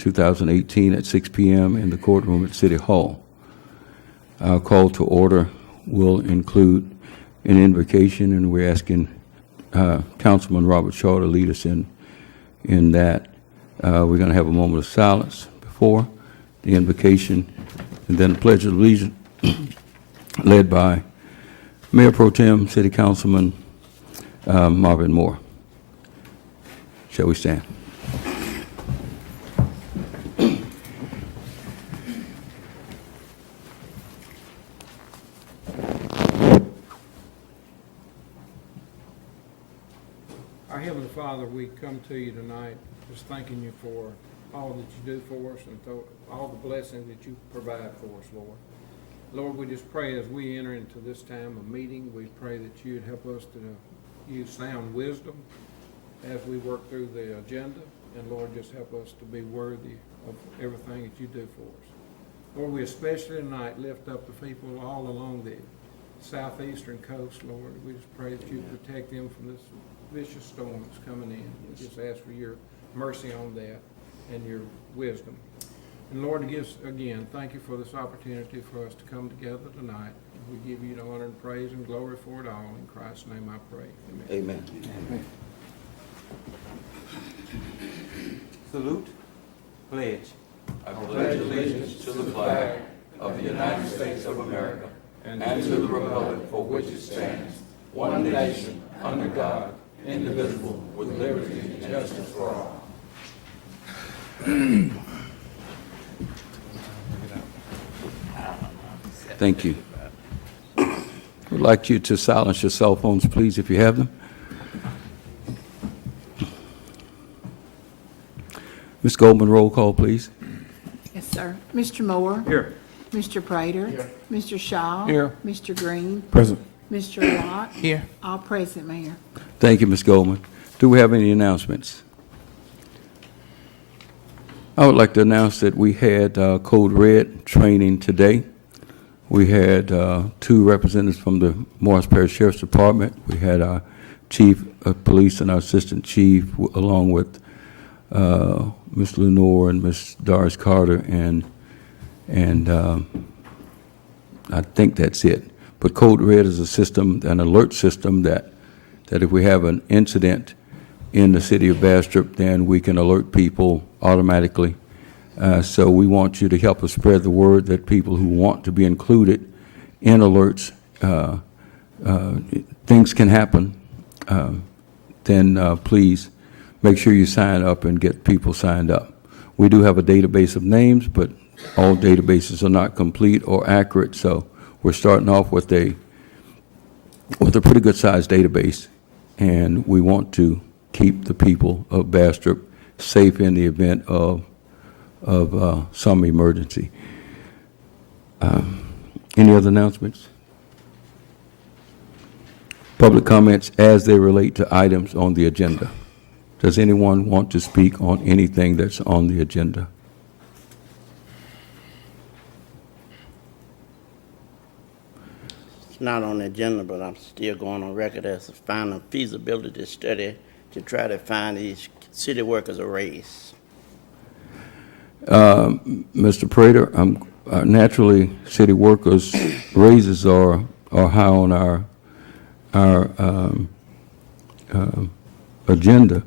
2018 at 6 p.m. in the courtroom at City Hall. Our call to order will include an invocation, and we're asking Councilman Robert Shaw to lead us in that. We're going to have a moment of silence before the invocation, and then the Pledge of Allegiance led by Mayor Pro Tem, City Councilman Marvin Moore. Shall we stand? Our Heavenly Father, we come to you tonight just thanking you for all that you do for us and all the blessings that you provide for us, Lord. Lord, we just pray as we enter into this time of meeting, we pray that you would help us to use sound wisdom as we work through the agenda. And Lord, just help us to be worthy of everything that you do for us. Lord, we especially tonight lift up the people all along the southeastern coast, Lord. We just pray that you protect them from this vicious storm that's coming in. We just ask for your mercy on that and your wisdom. And Lord, again, thank you for this opportunity for us to come together tonight. We give you the honor and praise and glory for it all. In Christ's name I pray. Amen. Amen. Amen. Salute. Pledge. I pledge allegiance to the flag of the United States of America and to the republic for which it stands, one nation, under God, indivisible, with liberty and justice for all. Thank you. We'd like you to silence your cell phones, please, if you have them. Ms. Goldman, roll call, please. Yes, sir. Mr. Moore? Here. Mr. Prater? Here. Mr. Shaw? Here. Mr. Green? Present. Mr. Lott? Here. All present, Mayor. Thank you, Ms. Goldman. Do we have any announcements? I would like to announce that we had Code Red training today. We had two representatives from the Morris Parish Sheriff's Department. We had our Chief of Police and our Assistant Chief, along with Ms. Lenore and Ms. Doris Carter, and I think that's it. But Code Red is a system, an alert system that if we have an incident in the city of Bastrop, then we can alert people automatically. So we want you to help us spread the word that people who want to be included in alerts, things can happen, then please make sure you sign up and get people signed up. We do have a database of names, but all databases are not complete or accurate, so we're starting off with a pretty good sized database, and we want to keep the people of Bastrop safe in the event of some emergency. Any other announcements? Public comments as they relate to items on the agenda. Does anyone want to speak on anything that's on the agenda? It's not on the agenda, but I'm still going on record as a final feasibility study to try to find these city workers a raise. Mr. Prater, naturally, city workers' raises are high on our agenda.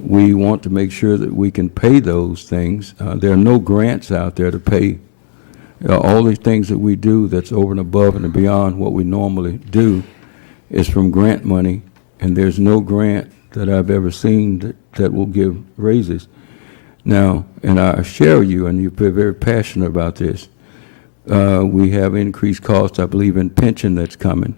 We want to make sure that we can pay those things. There are no grants out there to pay all these things that we do that's over and above and beyond what we normally do is from grant money, and there's no grant that I've ever seen that will give raises. Now, and I share you, and you've been very passionate about this, we have increased costs, I believe, in pension that's coming.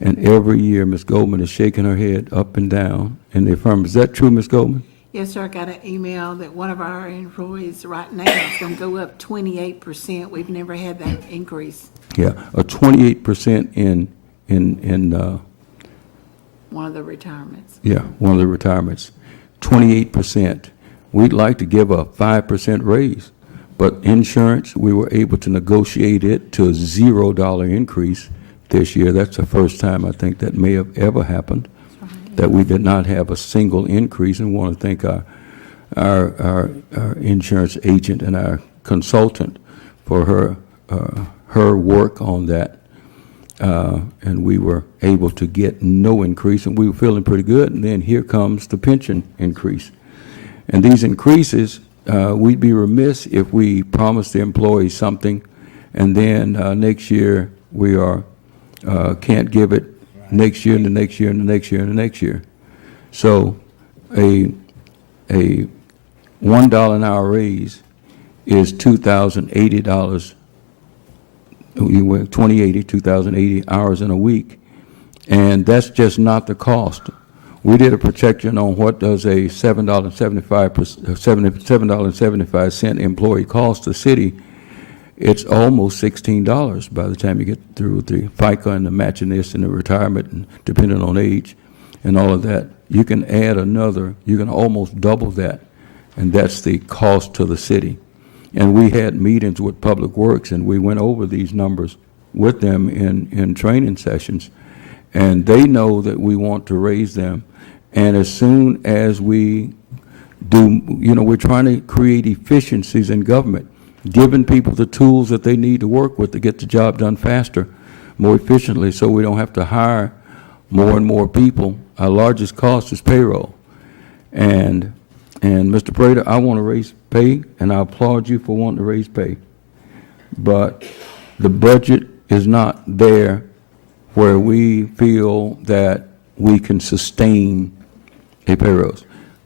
And every year, Ms. Goldman is shaking her head up and down in the affirmative. Is that true, Ms. Goldman? Yes, sir. I got an email that one of our employees right now is going to go up 28%. We've never had that increase. Yeah, a 28% in One of the retirements. yeah, one of the retirements. 28%. We'd like to give a 5% raise, but insurance, we were able to negotiate it to a $0 increase this year. That's the first time I think that may have ever happened, that we did not have a single increase, and want to thank our insurance agent and our consultant for her work on that. And we were able to get no increase, and we were feeling pretty good. And then here comes the pension increase. And these increases, we'd be remiss if we promised the employees something, and then next year we can't give it next year and the next year and the next year and the next year. So a $1 an hour raise is $2,080. 2,080 hours in a week, and that's just not the cost. We did a projection on what does a $7.75 employee cost the city. It's almost $16 by the time you get through with the FICA and the matching this and the retirement, and depending on age and all of that. You can add another, you can almost double that, and that's the cost to the city. And we had meetings with Public Works, and we went over these numbers with them in training sessions. And they know that we want to raise them. And as soon as we do, we're trying to create efficiencies in government, giving people the tools that they need to work with to get the job done faster, more efficiently, so we don't have to hire more and more people. Our largest cost is payroll. And Mr. Prater, I want to raise pay, and I applaud you for wanting to raise pay. But the budget is not there where we feel that we can sustain a pay raise.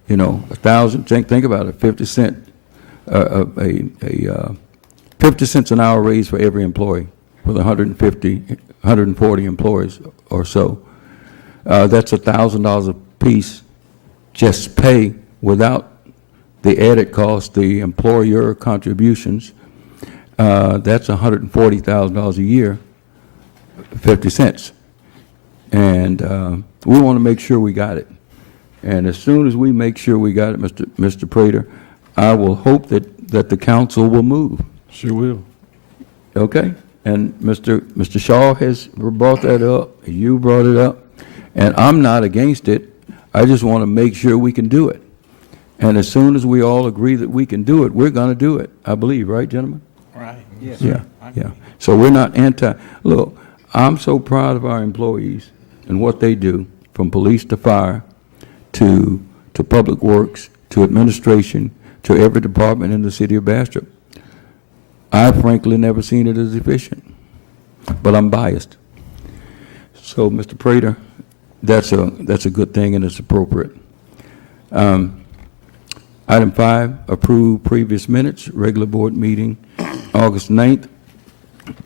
1,000, think about it, 50 cents an hour raise for every employee with 140 employees or so. That's $1,000 a piece, just pay, without the added cost, the employer contributions. That's $140,000 a year, 50 cents. And we want to make sure we got it. And as soon as we make sure we got it, Mr. Prater, I will hope that the council will move. Sure will. Okay? And Mr. Shaw has brought that up, you brought it up, and I'm not against it. I just want to make sure we can do it. And as soon as we all agree that we can do it, we're going to do it, I believe, right, gentlemen? Right. Yes, Yeah, sir. yeah. So we're not look, I'm so proud of our employees and what they do, from police to fire, to Public Works, to administration, to every department in the city of Bastrop. I've frankly never seen it as efficient, but I'm biased. So, Mr. Prater, that's a good thing, and it's appropriate. Item 5, approve previous minutes, regular board meeting, August 9th,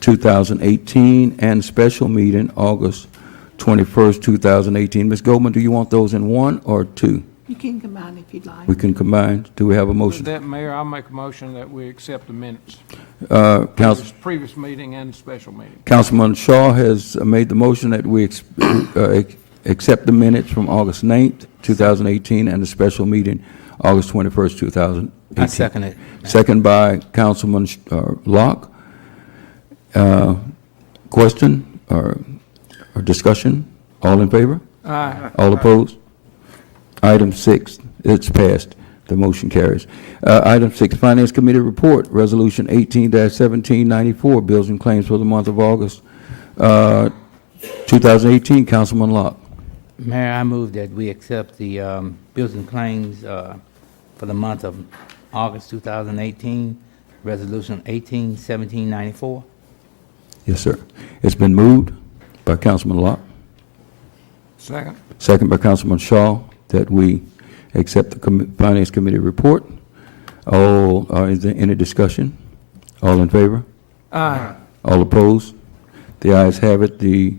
2018, and special meeting, August 21st, 2018. Ms. Goldman, do you want those in one or two? You can combine if you'd like. We can combine. Do we have a With motion? that, Mayor, I'll make a motion that we accept the minutes. Previous meeting and special meeting. Councilman Shaw has made the motion that we accept the minutes from August 9th, 2018, and the special meeting, August 21st, 2018. I second it. Second by Councilman Locke. Question or discussion? All in favor? Aye. All opposed? Item 6, it's passed. The motion carries. Item 6, Finance Committee Report, Resolution 18-1794, Bills and Claims for the month of August 2018. Councilman Locke. Mayor, I move that we accept the bills and claims for the month of August 2018, Resolution 18-1794. Yes, sir. It's been moved by Councilman Locke, Second. second by Councilman Shaw, that we accept the Finance Committee report. Is there any discussion? All in favor? Aye. All opposed? The ayes have it. The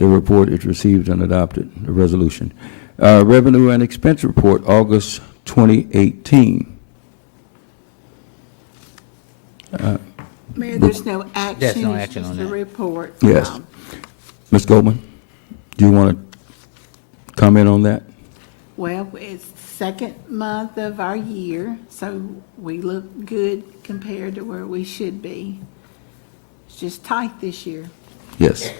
report is received and adopted, the resolution. Revenue and expense report, August 2018. Mayor, there's no action. There's no it's action just on a that. report. Yes. Ms. Goldman, do you want to comment on that? Well, it's second month of our year, so we look good compared to where we should be. It's just tight this year. Yes.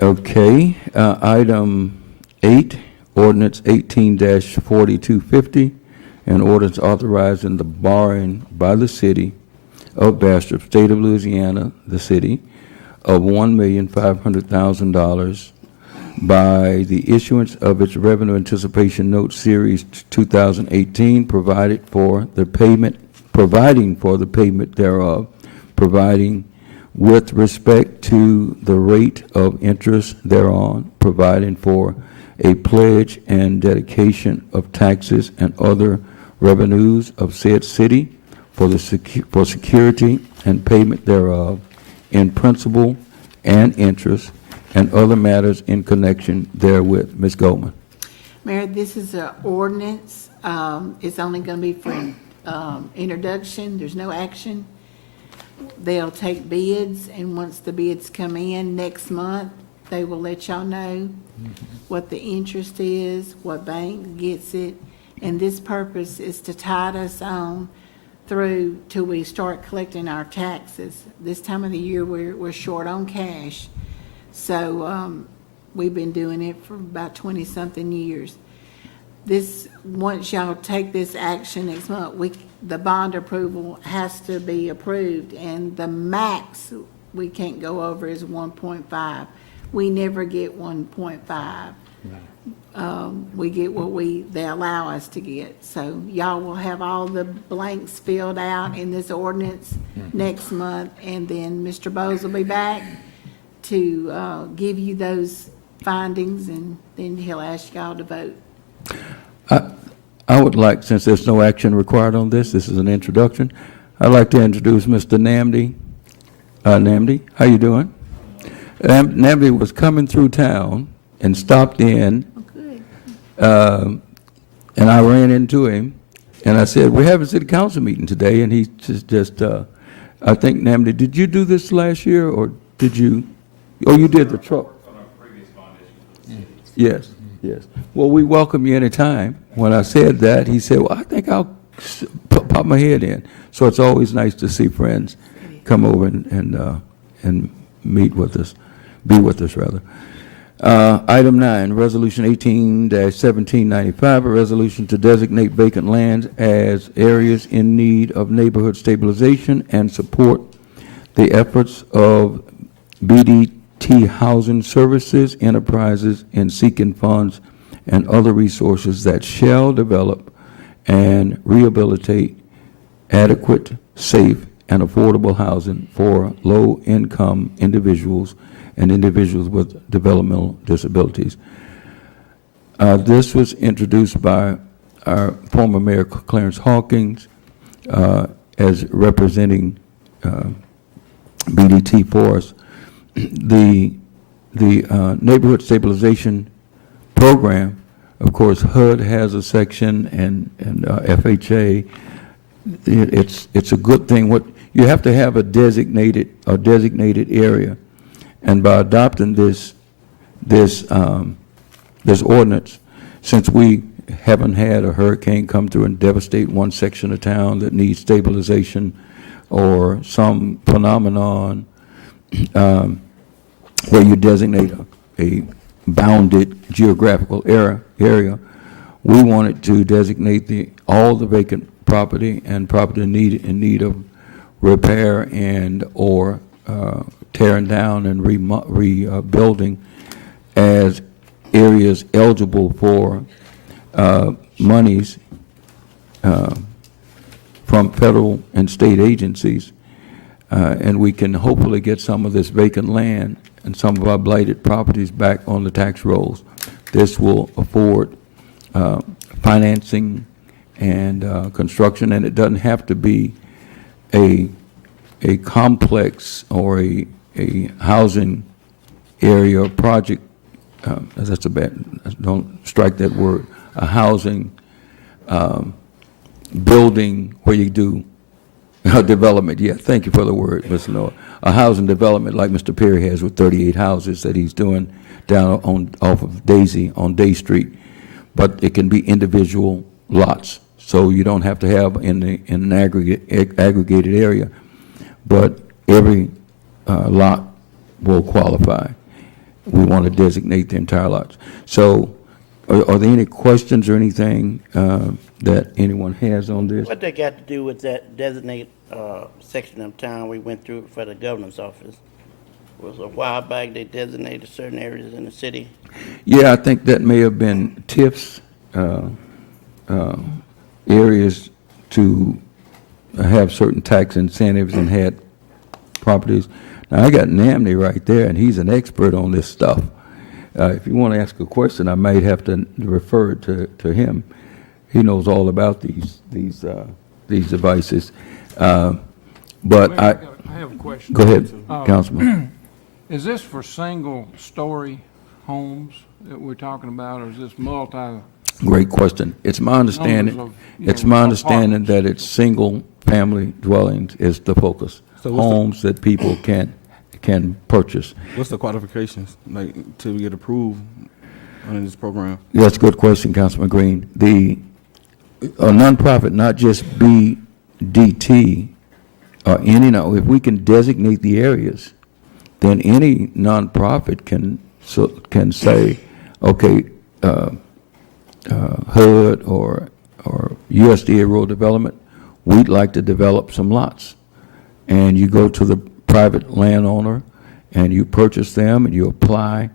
Okay, item 8, ordinance 18-4250, an ordinance authorizing the borrowing by the city of Bastrop, state of Louisiana, the city, of $1,500,000 by the issuance of its Revenue Anticipation Note Series 2018, providing for the payment thereof, providing with respect to the rate of interest thereon, providing for a pledge and dedication of taxes and other revenues of said city for security and payment thereof in principal and interest and other matters in connection therewith. Ms. Goldman. Mayor, this is an ordinance. It's only going to be for introduction. There's no action. They'll take bids, and once the bids come in next month, they will let y'all know what the interest is, what bank gets it, and this purpose is to tide us on through till we start collecting our taxes. This time of the year, we're short on cash, so we've been doing it for about 20-something years. This, once y'all take this action next month, the bond approval has to be approved, and the max we can't go over is 1.5. We never get 1.5. We get what they allow us to get. So y'all will have all the blanks filled out in this ordinance next month, and then Mr. Bowes will be back to give you those findings, and then he'll ask y'all to vote. I would like, since there's no action required on this is an introduction, I'd like to introduce Mr. Namdi. Namdi, how you doing? Namdi was coming through town and stopped in, and I ran into him, and I said, we're having a city council meeting today, and he just I think, Namdi, did you do this last year, or did you? Oh, you did the truck. On our previous bond issue. Yes, yes. Well, we welcome you anytime. When I said that, he said, well, I think I'll pop my head in. So it's always nice to see friends come over and meet with us, be with us, rather. Item 9, Resolution 18-1795, a resolution to designate vacant lands as areas in need of neighborhood stabilization and support the efforts of BDT Housing Services Enterprises in seeking funds and other resources that shall develop and rehabilitate adequate, safe, and affordable housing for low-income individuals and individuals with developmental disabilities. This was introduced by our former Mayor Clarence Hawkins as representing BDT for us. The Neighborhood Stabilization Program, of course, HUD has a section, and FHA. It's a good thing. What you have to have a designated area, and by adopting this ordinance, since we haven't had a hurricane come through and devastate one section of town that needs stabilization, or some phenomenon where you designate a bounded geographical area, we wanted to designate all the vacant property and property in need of repair and or tearing down and rebuilding as areas eligible for monies from federal and state agencies, and we can hopefully get some of this vacant land and some of our blighted properties back on the tax rolls. This will afford financing and construction, and it doesn't have to be a complex or a housing area or project. That's a bad, don't strike that word. A housing building where you do development. Yeah, thank you for the word, Mr. Noah. A housing development like Mr. Perry has with 38 houses that he's doing down off of Daisy on Day Street, but it can be individual lots. So you don't have to have in an aggregated area, but every lot will qualify. We want to designate the entire lots. So are there any questions or anything that anyone has on this? What they got to do with that designated section of town we went through for the governor's office? Was a while back they designated certain areas in the city. Yeah, I think that may have been TIFs, areas to have certain tax incentives and had properties. Now, I got Namney right there, and he's an expert on this stuff. If you want to ask a question, I might have to refer it to him. He knows all about these devices. But Mayor, I have a question. go ahead, Uh, Councilman. Is this for single-story homes that we're talking about, or is this Great question. It's my understanding. Numbers of, It's my understanding apartments? that it's single-family dwellings is the focus. So what's the- Homes that people can purchase. What's the qualifications, like, to get approved under this program? That's a good question, Councilman Green. A nonprofit, not just BDT, or any, no, if we can designate the areas, then any nonprofit can say, okay, HUD or USDA Rural Development, we'd like to develop some lots. And you go to the private landowner and you purchase them and you apply,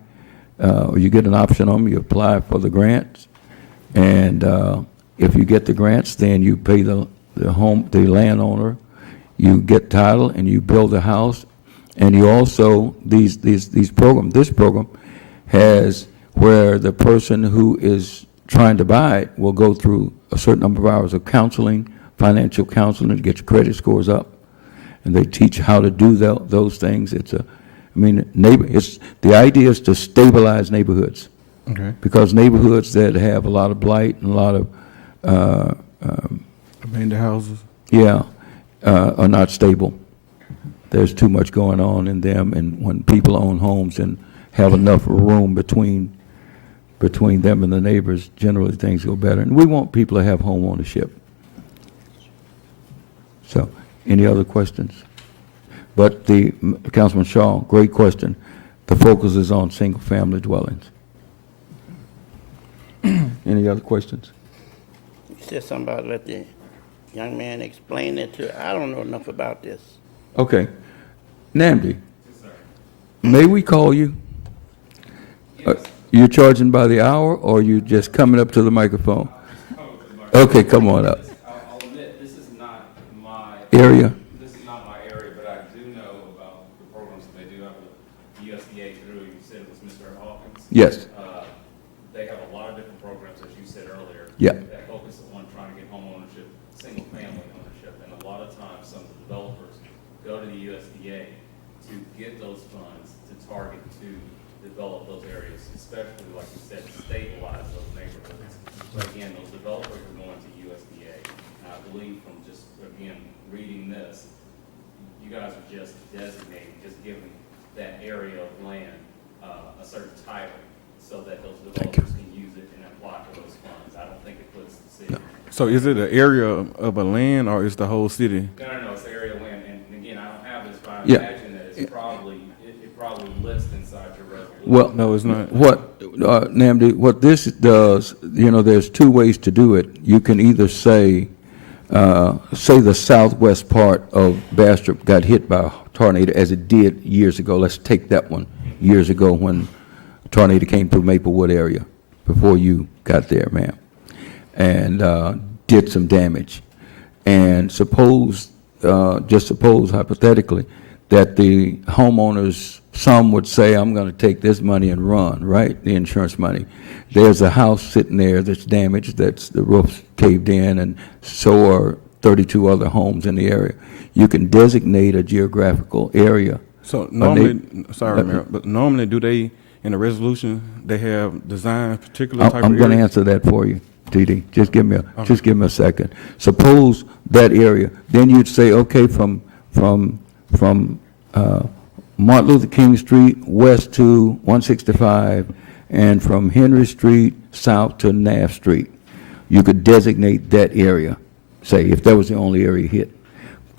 or you get an option on them, you apply for the grants. And if you get the grants, then you pay the landowner, you get title and you build a house. And you also, this program has where the person who is trying to buy it will go through a certain number of hours of counseling, financial counseling to get your credit scores up. And they teach how to do those things. The idea is to stabilize neighborhoods. Okay. Because neighborhoods that have a lot of blight and a lot of, Abandoned houses? are not stable. There's too much going on in them, and when people own homes and have enough room between them and the neighbors, generally things go better. And we want people to have home ownership. So, any other questions? But Councilman Shaw, great question. The focus is on single-family dwellings. Any other questions? You said something about let the young man explain it to, I don't know enough about this. Okay. Namdi, may we call you? You're charging by the hour, or you just coming up to the microphone? Okay, come on up. I'll admit, this is not my Area? This is not my area, but I do know about the programs that they do have with USDA through, you said it was Mr. Hawkins? Yes. They have a lot of different programs, as you said earlier. Yeah. That focus on trying to get home ownership, single-family ownership. And a lot of times, some of the developers go to the USDA to get those funds to target to develop those areas, especially, like you said, stabilize those neighborhoods. But again, those developers are going to USDA. And I believe from just, again, reading this, you guys are just designating, just giving that area of land a certain title so that those developers can use it and apply for those funds. I don't think it puts the city. So is it an area of a land, or is the whole city? No, it's the area of land, and again, I don't have this, but I Yeah. imagine that it's probably, it probably lists inside your resolution. Well, No, it's not. Namdi, what this does, there's two ways to do it. You can either say the southwest part of Bastrop got hit by a tornado, as it did years ago. Let's take that one, years ago when a tornado came through Maplewood area, before you got there, ma'am, and did some damage. And suppose hypothetically, that the homeowners, some would say, I'm going to take this money and run, right, the insurance money. There's a house sitting there that's damaged, that's the roof caved in, and so are 32 other homes in the area. You can designate a geographical area. So normally, sorry, Mayor, but normally do they, in the resolution, they have designed particular type of I'm going to area? answer that for you, TD. Just give me a second. Suppose that area, then you'd say, okay, from Martin Luther King Street west to 165, and from Henry Street south to Naff Street. You could designate that area, say, if that was the only area hit.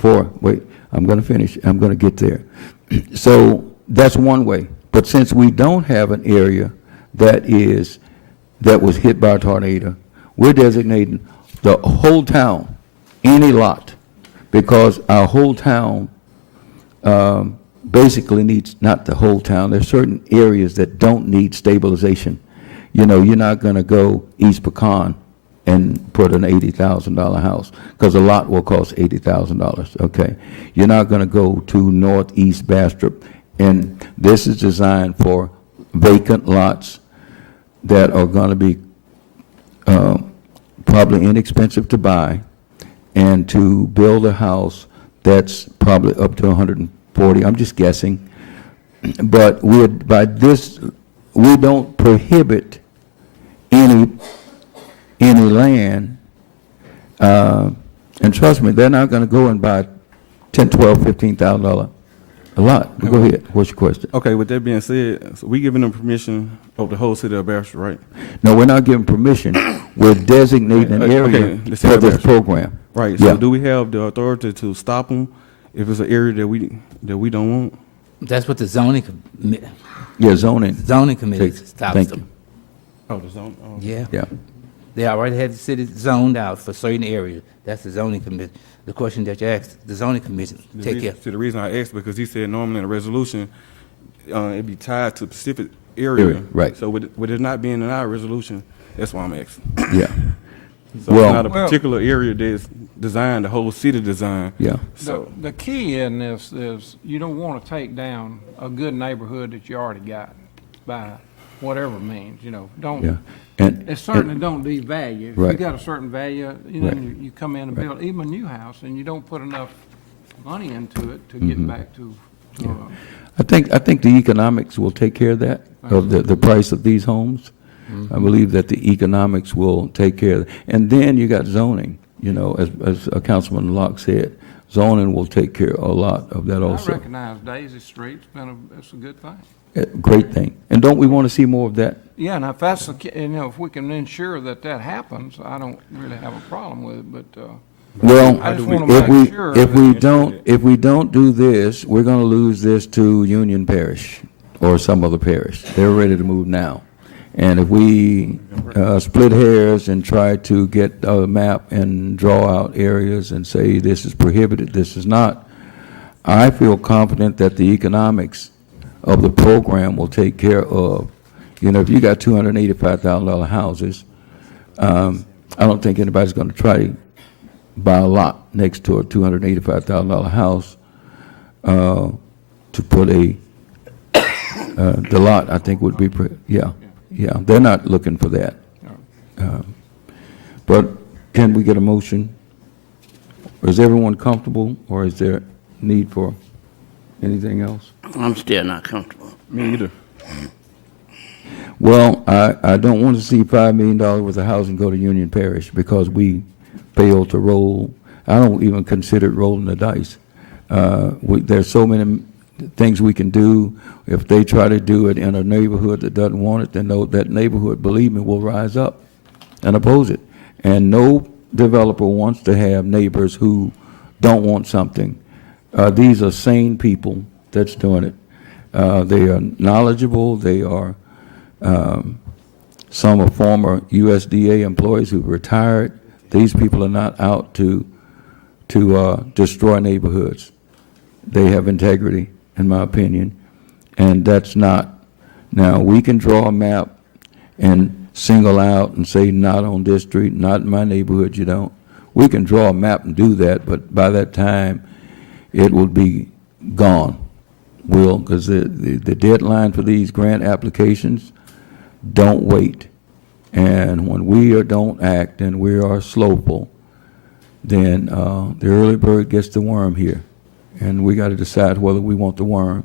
Wait, I'm going to finish. I'm going to get there. So that's one way. But since we don't have an area that is that was hit by a tornado, we're designating the whole town, any lot, because our whole town basically needs, not the whole town, there's certain areas that don't need stabilization. You know, you're not going to go East Pecan and put an $80,000 house, because a lot will cost $80,000, okay? You're not going to go to Northeast Bastrop, and this is designed for vacant lots that are going to be probably inexpensive to buy, and to build a house that's probably up to 140, I'm just guessing. But by this, we don't prohibit any land, and trust me, they're not going to go and buy $10, $12, $15,000 a lot. But go ahead, what's your question? Okay, with that being said, so we giving them permission of the whole city of Bastrop, right? No, we're not giving permission, we're designating an Okay, area the city for of this Bastrop. program. Right, so Yeah. do we have the authority to stop them if it's an area that we don't want? That's what the zoning Yeah, zoning, committee stops thank them. Oh, the zone, oh. Yeah. yeah. They already had the city zoned out for certain areas. That's the zoning committee. The question that you asked, the zoning commission take care. See, the reason I asked, because he said normally in a resolution, it'd be tied to a specific area. Area, right. So with it not being in our resolution, that's why I'm asking. Yeah, So Well- it's not a Well- particular area that's designed, the whole city design. yeah. So, The key in this is you don't want to take down a good neighborhood that you already got by whatever means, you know, don't. Yeah, and, It certainly don't devalue. If you Right. got a certain value, you know, Right. you come in and build, even a new house, and you don't put enough money into it to get back to, I think the economics will take care of that, of the price of these homes. I believe that the economics will take care of it. And then you got zoning, you know, as Councilman Locke said, zoning will take care of a lot of that I also. recognize Daisy Street's it's a good thing. Great thing. And don't we want to see more of that? Yeah, and if that's you know, if we can ensure that happens, I don't really have a problem with it, but, Well, I just wanna if make sure that- if we don't do this, we're going to lose this to Union Parish or some other parish. They're ready to move now. And if we split hairs and try to get a map and draw out areas and say this is prohibited, this is not, I feel confident that the economics of the program will take care of, you know, if you got $285,000 houses, I don't think anybody's going to try to buy a lot next to a $285,000 house to put the lot, I think would be, yeah, they're not looking for that. But can we get a motion? Is everyone comfortable, or is there need for anything else? I'm still not comfortable. me either. Well, I don't want to see $5 million worth of housing go to Union Parish because we failed to roll. I don't even consider it rolling the dice. There's so many things we can do. If they try to do it in a neighborhood that doesn't want it, then that neighborhood, believe me, will rise up and oppose it. And no developer wants to have neighbors who don't want something. These are sane people that's doing it. They are knowledgeable. They are, some are former USDA employees who've retired. These people are not out to destroy neighborhoods. They have integrity, in my opinion, and that's not. Now, we can draw a map and single out and say, not on this street, not in my neighborhood, you don't. We can draw a map and do that, but by that time, it will be gone. Because the deadline for these grant applications, don't wait. And when we don't act and we are slowful, then the early bird gets the worm here. And we got to decide whether we want the worm.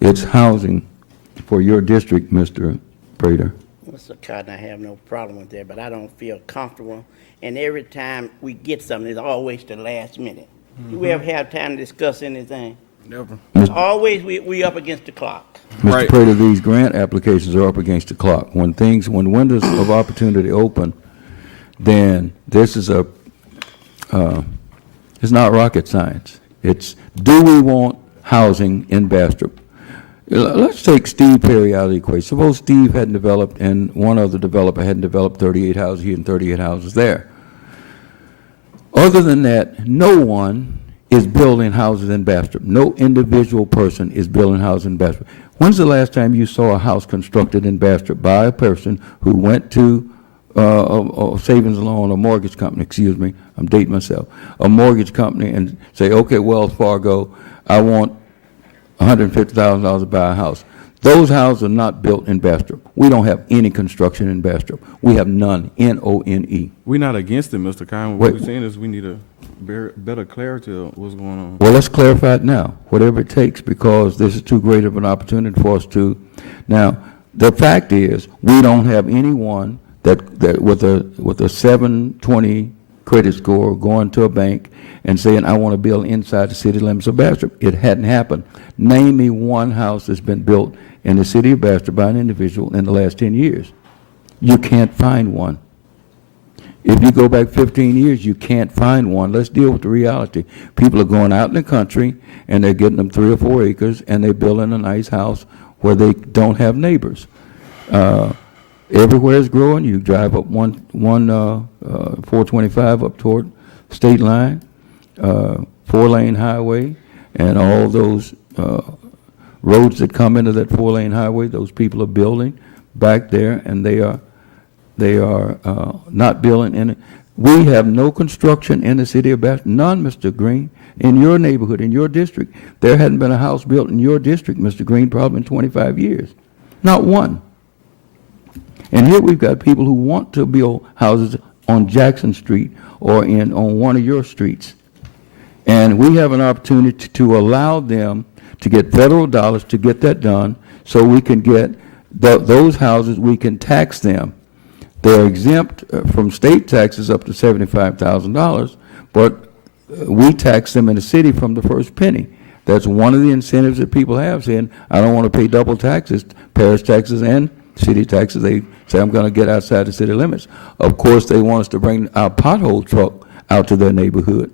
It's housing for your district, Mr. Prater. Mr. Cotton, I have no problem with that, but I don't feel comfortable. And every time we get something, it's always the last minute. Do we ever have time to discuss anything? Never. Always we up against the clock. Mr. Right. Prater, these grant applications are up against the clock. When windows of opportunity open, then this is it's not rocket science. It's, do we want housing in Bastrop? Let's take Steve Perry out of the equation. Suppose Steve hadn't developed and one other developer hadn't developed 38 houses here and 38 houses there. Other than that, no one is building houses in Bastrop. No individual person is building houses in Bastrop. When's the last time you saw a house constructed in Bastrop by a person who went to a savings loan, a mortgage company, excuse me, I'm dating myself, a mortgage company and say, okay, Wells Fargo, I want $150,000 to buy a house. Those houses are not built in Bastrop. We don't have any construction in Bastrop. We have none, N-O-N-E. We're not against it, Mr. Kyle. What Wait. we're saying is we need a better clarity of what's going on. Well, let's clarify it now, whatever it takes, because this is too great of an opportunity for us to. Now, the fact is, we don't have anyone that with a 720 credit score going to a bank and saying, I want to build inside the city limits of Bastrop. It hadn't happened. Name me one house that's been built in the city of Bastrop by an individual in the last 10 years. You can't find one. If you go back 15 years, you can't find one. Let's deal with the reality. People are going out in the country, and they're getting them 3 or 4 acres, and they're building a nice house where they don't have neighbors. Everywhere is growing. You drive up 425 up toward state line, 4-lane highway, and all those roads that come into that 4-lane highway, those people are building back there, and they are not building in it. We have no construction in the city of Bastrop, none, Mr. Green. In your neighborhood, in your district, there hadn't been a house built in your district, Mr. Green, probably in 25 years. Not one. And here we've got people who want to build houses on Jackson Street or on one of your streets. And we have an opportunity to allow them to get federal dollars to get that done, so we can get those houses, we can tax them. They're exempt from state taxes up to $75,000, but we tax them in the city from the first penny. That's one of the incentives that people have, saying, I don't want to pay double taxes, parish taxes and city taxes. They say, I'm going to get outside the city limits. Of course, they want us to bring our pothole truck out to their neighborhood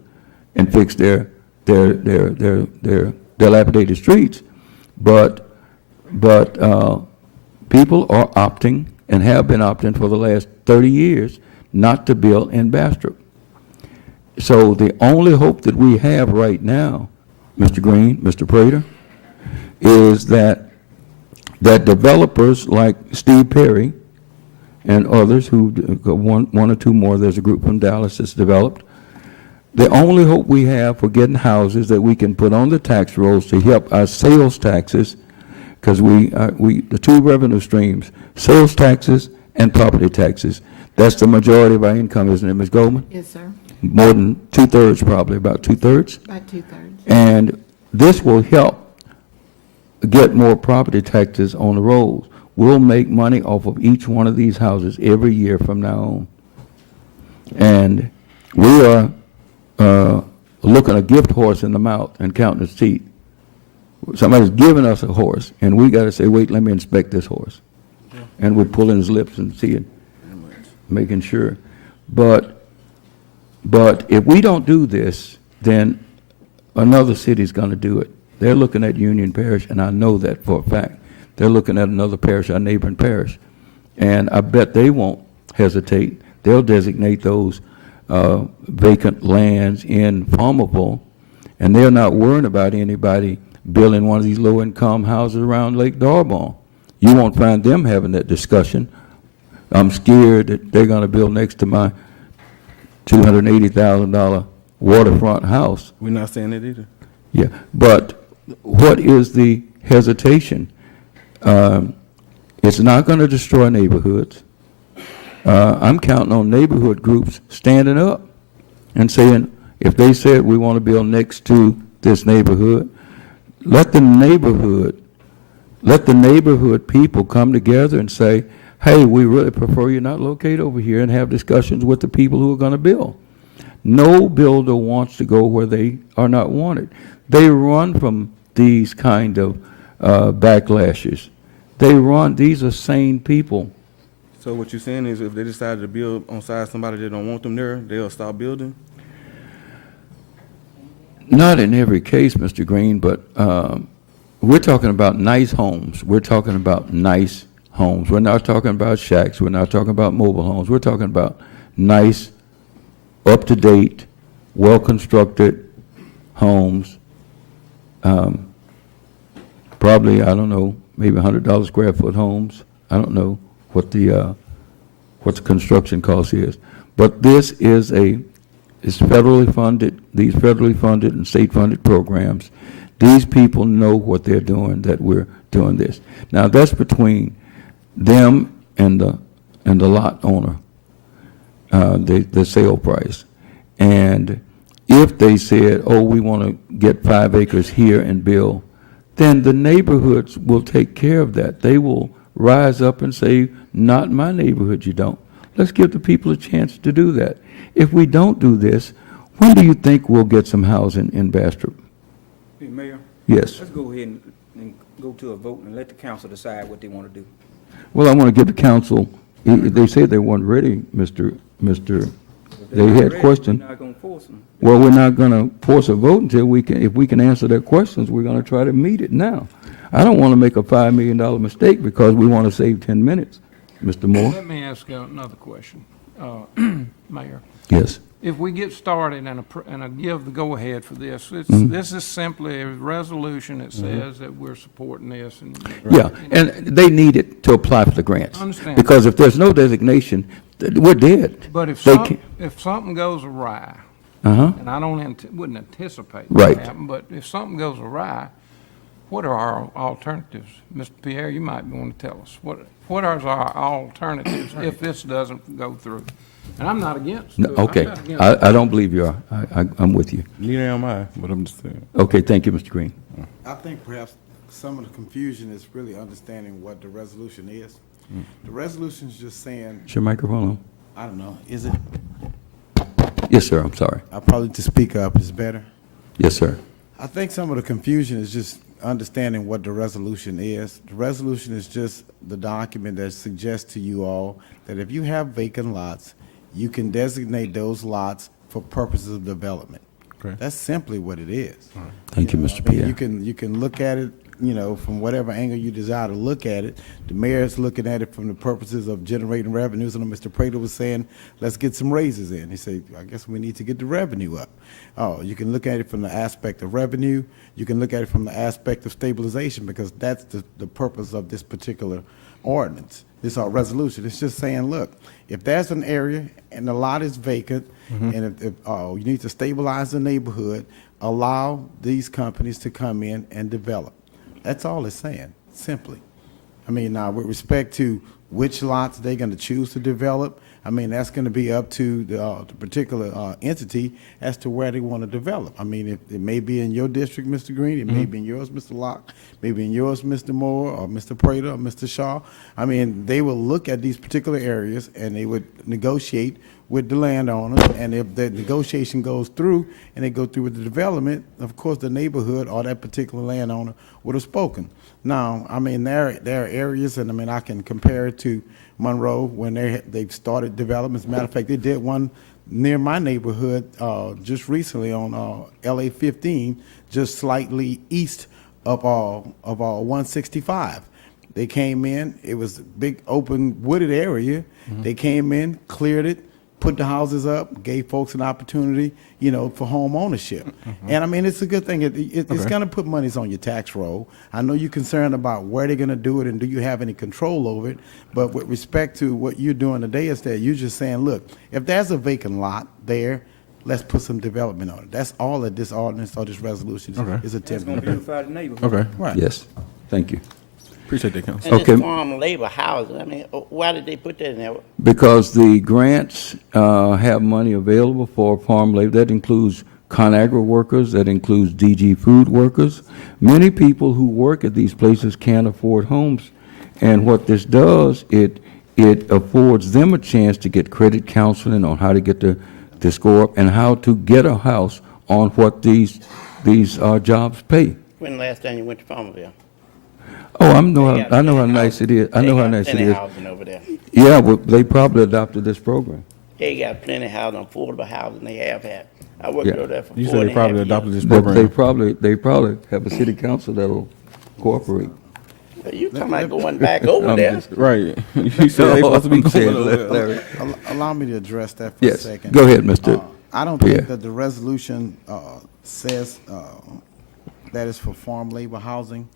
and fix their dilapidated streets. But people are opting and have been opting for the last 30 years not to build in Bastrop. So the only hope that we have right now, Mr. Green, Mr. Prater, is that developers like Steve Perry and others who, one or two more, there's a group from Dallas that's developed. The only hope we have for getting houses that we can put on the tax rolls to help our sales taxes, because the two revenue streams, sales taxes and property taxes, that's the majority of our income, isn't it, Ms. Goldman? Yes, sir. More than 2/3, probably, about 2/3. About 2/3. And this will help get more property taxes on the rolls. We'll make money off of each one of these houses every year from now on. And we are looking a gift horse in the mouth and counting its teeth. Somebody's giving us a horse, and we got to say, wait, let me inspect this horse. And we're pulling his lips and seeing, making sure. But if we don't do this, then another city's going to do it. They're looking at Union Parish, and I know that for a fact. They're looking at another parish, our neighboring parish. And I bet they won't hesitate. They'll designate those vacant lands in farmable, and they're not worrying about anybody building one of these low-income houses around Lake Darbon. You won't find them having that discussion. I'm scared that they're going to build next to my $280,000 waterfront house. We're not saying it either. Yeah, but what is the hesitation? It's not going to destroy neighborhoods. I'm counting on neighborhood groups standing up and saying, if they said we want to build next to this neighborhood, let the neighborhood people come together and say, hey, we really prefer you not locate over here, and have discussions with the people who are going to build. No builder wants to go where they are not wanted. They run from these kind of backlashes. These are sane people. So what you're saying is if they decided to build on side somebody that don't want them there, they'll stop building? Not in every case, Mr. Green, but we're talking about nice homes. We're talking about nice homes. We're not talking about shacks. We're not talking about mobile homes. We're talking about nice, up-to-date, well-constructed homes. Probably, I don't know, maybe $100 square foot homes. I don't know what the construction cost is. But this is it's federally funded, these federally funded and state-funded programs. These people know what they're doing, that we're doing this. Now, that's between them and the lot owner, the sale price. And if they said, oh, we want to get 5 acres here and build, then the neighborhoods will take care of that. They will rise up and say, not in my neighborhood, you don't. Let's give the people a chance to do that. If we don't do this, when do you think we'll get some housing in Bastrop? Hey, Mayor, Yes. let's go ahead and go to a vote and let the council decide what they want to do. Well, I want to give the council, they said they weren't ready, Mr. If they're They not had ready, questions. we're not going to force them. Well, we're not going to force a vote until if we can answer their questions, we're going to try to meet it now. I don't want to make a $5 million mistake because we want to save 10 minutes. Mr. Moore? Let me ask another question, Mayor. Yes. If we get started and give the go-ahead for this, this is simply a resolution that says that we're supporting this. And Yeah, and they need it to apply for the grants. I understand. Because if there's no designation, we're dead. But if They can't- something goes awry, Uh-huh. and I wouldn't anticipate Right. that happen, but if something goes awry, what are our alternatives? Mr. Pierre, you might want to tell us. What are our alternatives if this doesn't go through? And I'm not against No, it. I'm okay, not against it. I don't believe you are. I'm with you. Neither am I, but I'm just saying. Okay, thank you, Mr. Green. I think perhaps some of the confusion is really understanding what the resolution is. The resolution is just saying, Is your microphone on? I don't know, is it, Yes, sir, I'm sorry. I probably to speak up is better. Yes, sir. I think some of the confusion is just understanding what the resolution is. The resolution is just the document that suggests to you all that if you have vacant lots, you can designate those lots for purposes of development. Okay. That's simply what it is. Thank you, know, Mr. I mean, Pierre. you can look at it, from whatever angle you desire to look at it. The mayor's looking at it from the purposes of generating revenues. And Mr. Prater was saying, let's get some raises in. He said, I guess we need to get the revenue up. Oh, you can look at it from the aspect of revenue. You can look at it from the aspect of stabilization, because that's the purpose of this particular ordinance, this resolution. It's just saying, look, if there's an area and the lot is vacant, and if you need to stabilize the neighborhood, allow these companies to come in and develop. That's all it's saying, simply. I mean, now, with respect to which lots they're going to choose to develop, I mean, that's going to be up to the particular entity as to where they want to develop. I mean, it may be in your district, Mr. Green, it may be in yours, Mr. Locke, maybe in yours, Mr. Moore, or Mr. Prater, or Mr. Shaw. I mean, they will look at these particular areas, and they would negotiate with the landowners, and if the negotiation goes through and they go through with the development, of course, the neighborhood or that particular landowner would have spoken. Now, I mean, there are areas, and I mean, I can compare it to Monroe when they've started development. As a matter of fact, they did one near my neighborhood just recently on LA 15, just slightly east of 165. They came in, it was a big open wooded area. They came in, cleared it, put the houses up, gave folks an opportunity, for home ownership. And I mean, it's a good thing. It's going to put monies on your tax roll. I know you're concerned about where they're going to do it and do you have any control over it. But with respect to what you're doing today is that you're just saying, look, if there's a vacant lot there, let's put some development on it. That's all that this ordinance or this resolution is That's attempting going to to do. beautify the neighborhood. Okay, Right. Yes, thank you. appreciate that, council. And Okay. this farm labor housing, I mean, why did they put that in there? Because the grants have money available for farm labor. That includes ConAgra workers, that includes DG food workers. Many people who work at these places can't afford homes. And what this does, it affords them a chance to get credit counseling on how to get the score up and how to get a house on what these jobs pay. When the last time you went to Farmerville? Oh, I know how nice it is. I know how nice it Plenty is. housing over there. Yeah, well, they probably adopted this program. They got plenty of housing, affordable housing they have had. I worked Yeah. over there for You 4.5 said they probably years. adopted this But program. they probably have a city council that'll cooperate. You talking about going back over there? Right. You said they supposed to be I'm saying, going over there. Larry. Allow me to address that for a Yes, second. go ahead, Mr. I don't Pierre. think that the resolution says that is for farm labor housing.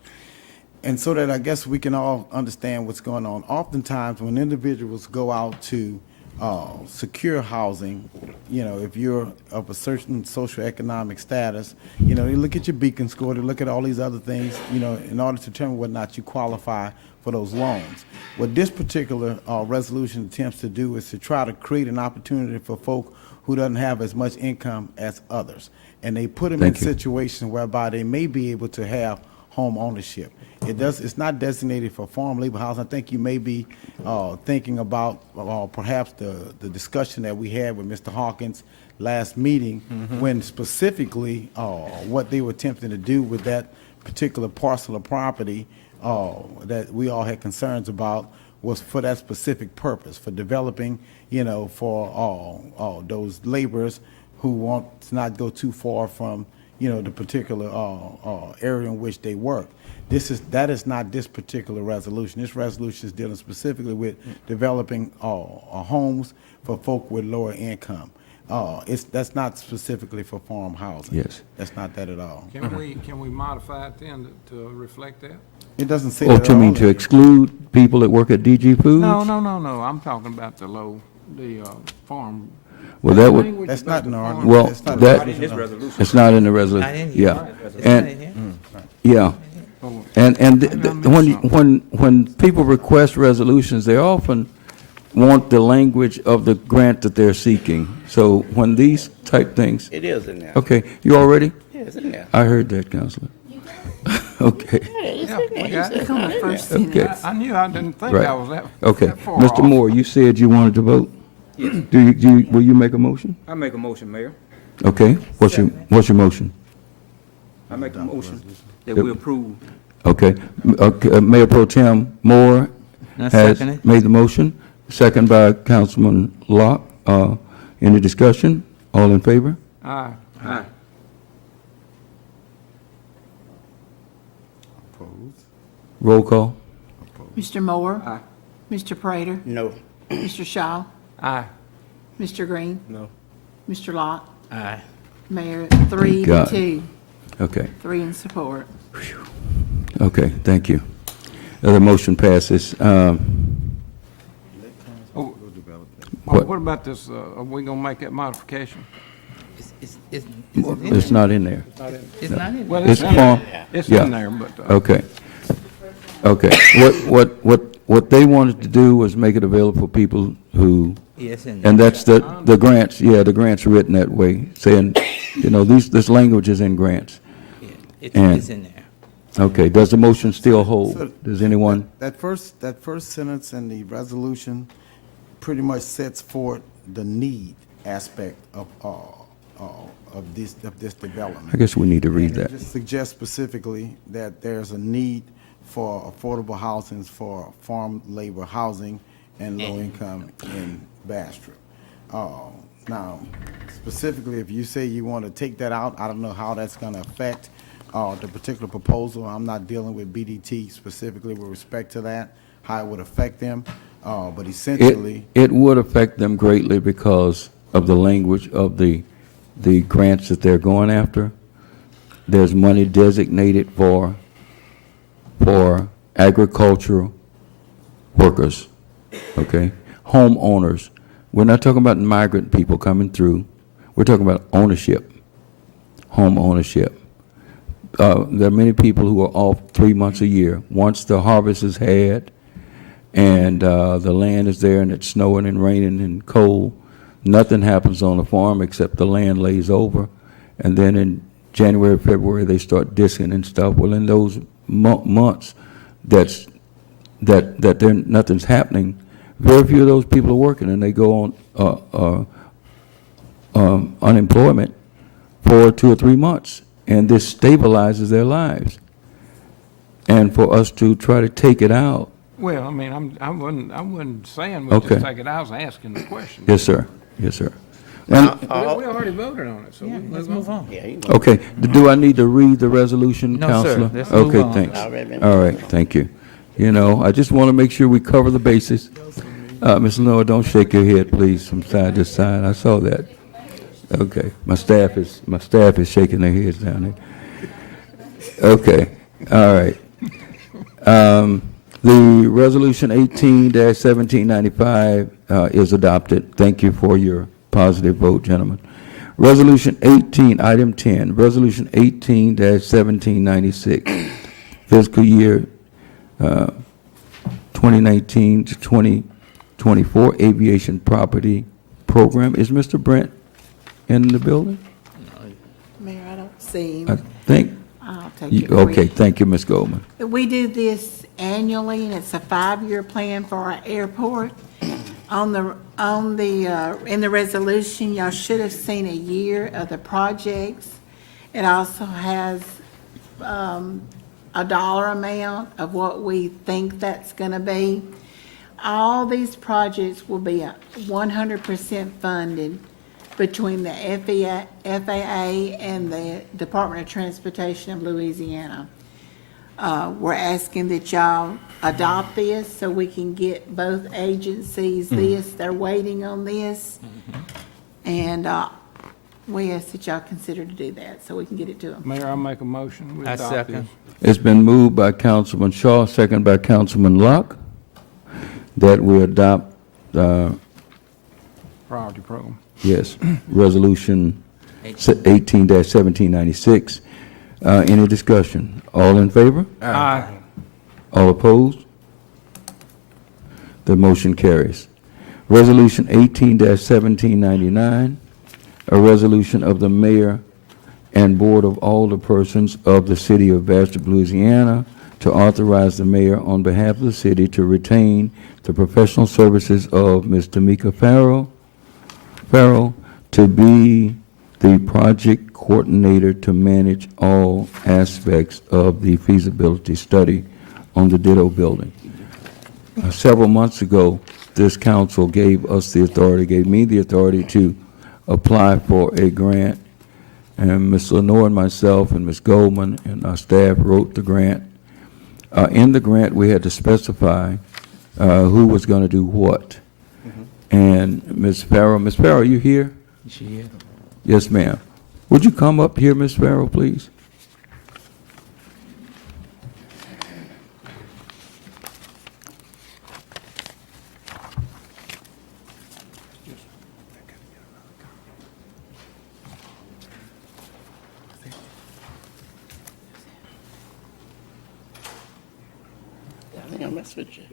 And so that I guess we can all understand what's going on. Oftentimes, when individuals go out to secure housing, you know, if you're of a certain socioeconomic status, you know, they look at your beacon score, they look at all these other things, you know, in order to determine whether or not you qualify for those loans. What this particular resolution attempts to do is to try to create an opportunity for folk who doesn't have as much income as others. And they put them in Thank you. situations whereby they may be able to have home ownership. It's not designated for farm labor housing. I think you may be thinking about perhaps the discussion that we had with Mr. Hawkins last meeting, when specifically what they were attempting to do with that particular parcel of property that we all had concerns about was for that specific purpose, for developing, you know, for those laborers who want to not go too far from, you know, the particular area in which they work. That is not this particular resolution. This resolution is dealing specifically with developing homes for folk with lower income. That's not specifically for farm housing. Yes. That's not that at all. Can we modify it then to reflect that? It doesn't say Oh, that at to all. mean to exclude people that work at DG Foods? No, I'm talking about the farm. Well, that would, Language That's about not an the farm. ordinance. well, That's not that, Not in this resolution. it's not in the Not resolution. in here. Yeah. It's not And, in here. yeah. Oh, And Maybe I missed when people request resolutions, they often want the language of the grant that they're seeking. So when these type things, It is in there. okay, you all ready? Yeah, it's in there. I heard that, Counselor. Okay, Yeah, it's Yeah, in there. we He got said it. it's On not the in there. first sentence. okay, I knew I didn't think right. I was that. Okay. that far Mr. off. Moore, you said you wanted to vote? Yes. Will you make a motion? I make a motion, Mayor. Okay, what's your motion? I make a motion that we approve. Okay, Mayor Pro Tem Moore I has second it. made the motion, second by Councilman Locke. Any discussion? All in favor? Aye. Aye. Opposed? Roll call. Mr. Moore? Aye. Mr. Prater? No. Mr. Shaw? Aye. Mr. Green? No. Mr. Locke? Aye. Mayor, 3 to God. 2, Okay, 3 in support. okay, thank you. The motion passes. What? What about this, are we gonna make that modification? It's not in there. It's not in Well, there. It's in farm, there. It's yeah. in there, but, Okay. Okay. What they wanted to do was make it available for people who, Yeah, it's in there. and that's the grants, yeah, the grants are written that way, saying, you know, this language is in grants. Yeah, and- it's in there. Okay, does the motion still So- hold? Does anyone? That first sentence in the resolution pretty much sets forth the need aspect of this development. I guess we need to read And it that. just suggests specifically that there's a need for affordable housing for farm labor housing and low income in Bastrop. Now, specifically, if you say you want to take that out, I don't know how that's going to affect the particular proposal. I'm not dealing with BDT specifically with respect to that, how it would affect them, but essentially. It would affect them greatly because of the language of the grants that they're going after. There's money designated for agricultural workers, okay? Homeowners. We're not talking about migrant people coming through. We're talking about ownership, home ownership. There are many people who are off 3 months a year. Once the harvest is had and the land is there and it's snowing and raining and cold, nothing happens on the farm except the land lays over. And then in January, February, they start disking and stuff. Well, in those months that nothing's happening, very few of those people are working, and they go on unemployment for 2 or 3 months, and this stabilizes their lives. And for us to try to take it out, well, I mean, I wasn't saying we Okay. just take it, I was asking the question. yes, sir, yes, sir. And, We already voted on it, so we Yeah, can let's move move on. on. Yeah, you okay, do I need to read the resolution, No, sir. Counselor? Let's move Okay, on. thanks. All right, All right, thank you. You know, I just want to make sure we cover the bases. Ms. Lenore, don't shake your head, please, from side to side. I saw that. Okay, my staff is shaking their heads down there. Okay, all right. The resolution 18-1795 is adopted. Thank you for your positive vote, gentlemen. Resolution 18, item 10, resolution 18-1796, fiscal year 2019 to 2024 aviation property program. Is Mr. Brent in the building? Mayor, I don't see I him. think, I'll take it for okay, you. thank you, Ms. Goldman. We do this annually, and it's a 5-year plan for our airport. In the resolution, y'all should have seen a year of the projects. It also has a dollar amount of what we think that's gonna be. All these projects will be 100% funded between the FAA and the Department of Transportation of Louisiana. We're asking that y'all adopt this so we can get both agencies this. They're waiting on this. And we ask that y'all consider to do that so we can get it to them. Mayor, I make a motion. We I adopt second. this. It's been moved by Councilman Shaw, second by Councilman Locke, that we adopt, Priority program. yes, resolution 18-1796. Any discussion? All in favor? Aye. All opposed? The motion carries. Resolution 18-1799, a resolution of the mayor and board of alderpersons of the city of Bastrop, Louisiana, to authorize the mayor on behalf of the city to retain the professional services of Ms. Tamika Farrell to be the project coordinator to manage all aspects of the feasibility study on the Ditto building. Several months ago, this council gave me the authority to apply for a grant, and Ms. Lenore and myself and Ms. Goldman and our staff wrote the grant. In the grant, we had to specify who was going to do what. And Ms. Farrell, are you here? She is. Yes, ma'am. Would you come up here, Ms. Farrell, please? I think I mess with you.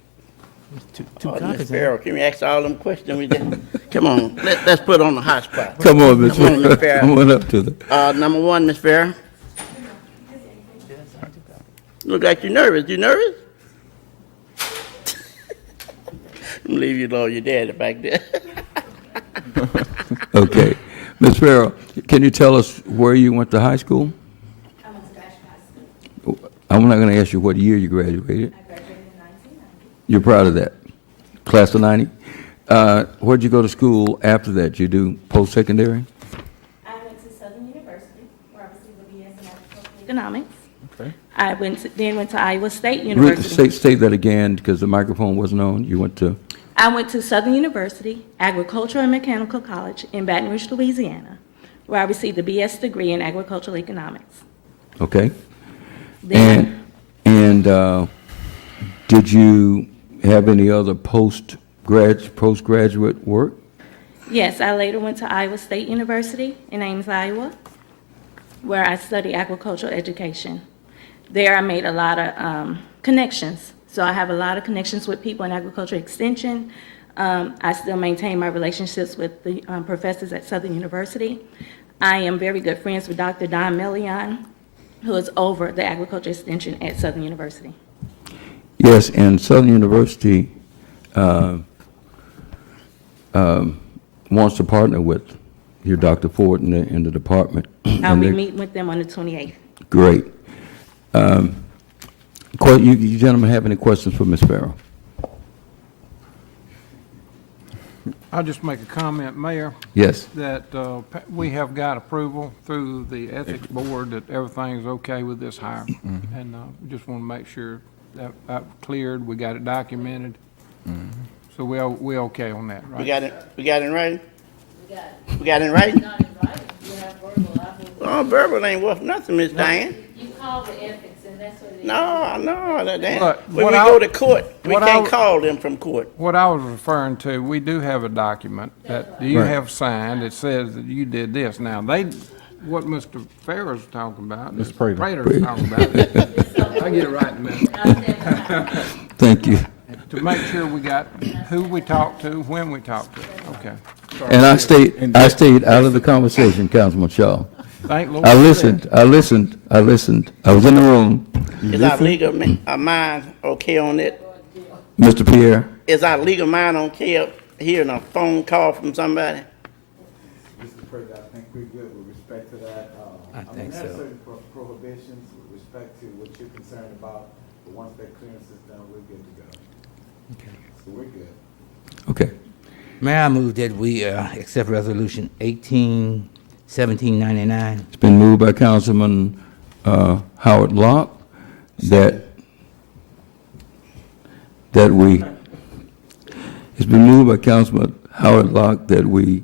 Two Oh, Ms. copies. Farrell, can we ask all them questions we just, come on, let's put on the hot spot. Come on, Ms. Come on, Ms. Farrell. Farrell. Come on up to the, Number one, Ms. Farrell. Look like you're nervous. You nervous? I'm gonna leave you alone, your daddy back there. okay. Ms. Farrell, can you tell us where you went to high school? I went to Bastrop High School. I'm not going to ask you what year you graduated. I graduated in 1990. You're proud of that? Class of 90? Where'd you go to school after that? You do post-secondary? I went to Southern University, where I received a BS in agricultural economics. I went to Iowa State University. Say that again, because the microphone wasn't on. You went to, I went to Southern University, Agricultural and Mechanical College in Baton Rouge, Louisiana, where I received a BS degree in agricultural economics. okay. Then, And did you have any other postgraduate work? yes, I later went to Iowa State University in Ames, Iowa, where I studied agricultural education. There I made a lot of connections. So I have a lot of connections with people in agriculture extension. I still maintain my relationships with the professors at Southern University. I am very good friends with Dr. Don Melion, who is over the agriculture extension at Southern University. Yes, and Southern University wants to partner with your Dr. Ford in the department. I'll And be they're- meeting with them on the 28th. Great. You gentlemen have any questions for Ms. Farrell? I'll just make a comment, Mayor, Yes. that we have got approval through the Ethics Board that everything's okay with this hire. And just want to make sure that cleared, we got it documented. So we okay on that, right? We got it in writing? We got it in writing? Oh, verbal ain't worth nothing, Miss Diane. You call the ethics, and that's what it is. No, that But when what we I- go to court, we what can't I- call them from court. What I was referring to, we do have a document that you have signed that says that you did this. Now, what Mr. Farrell's talking about, Mr. Prater. Prater's talking about, I'll get it right in a minute. Thank you. To make sure we got who we talked to, when we talked to. Okay. Sorry. And I stayed out of the conversation, Councilman Shaw. Thank Lord. I listened. I was in the room. Is our legal mind okay on it? Mr. Pierre? Is our legal mind okay hearing a phone call from somebody? Mr. President, I think we're good with respect to that. I think There are so. certain prohibitions with respect to what you're concerned about, but once that clearance is done, we're good to go. Okay. So we're good. Okay. Mayor, I move that we accept Resolution 1799. It's been moved by Councilman Howard Locke that we, it's been moved by Councilman Howard Locke that we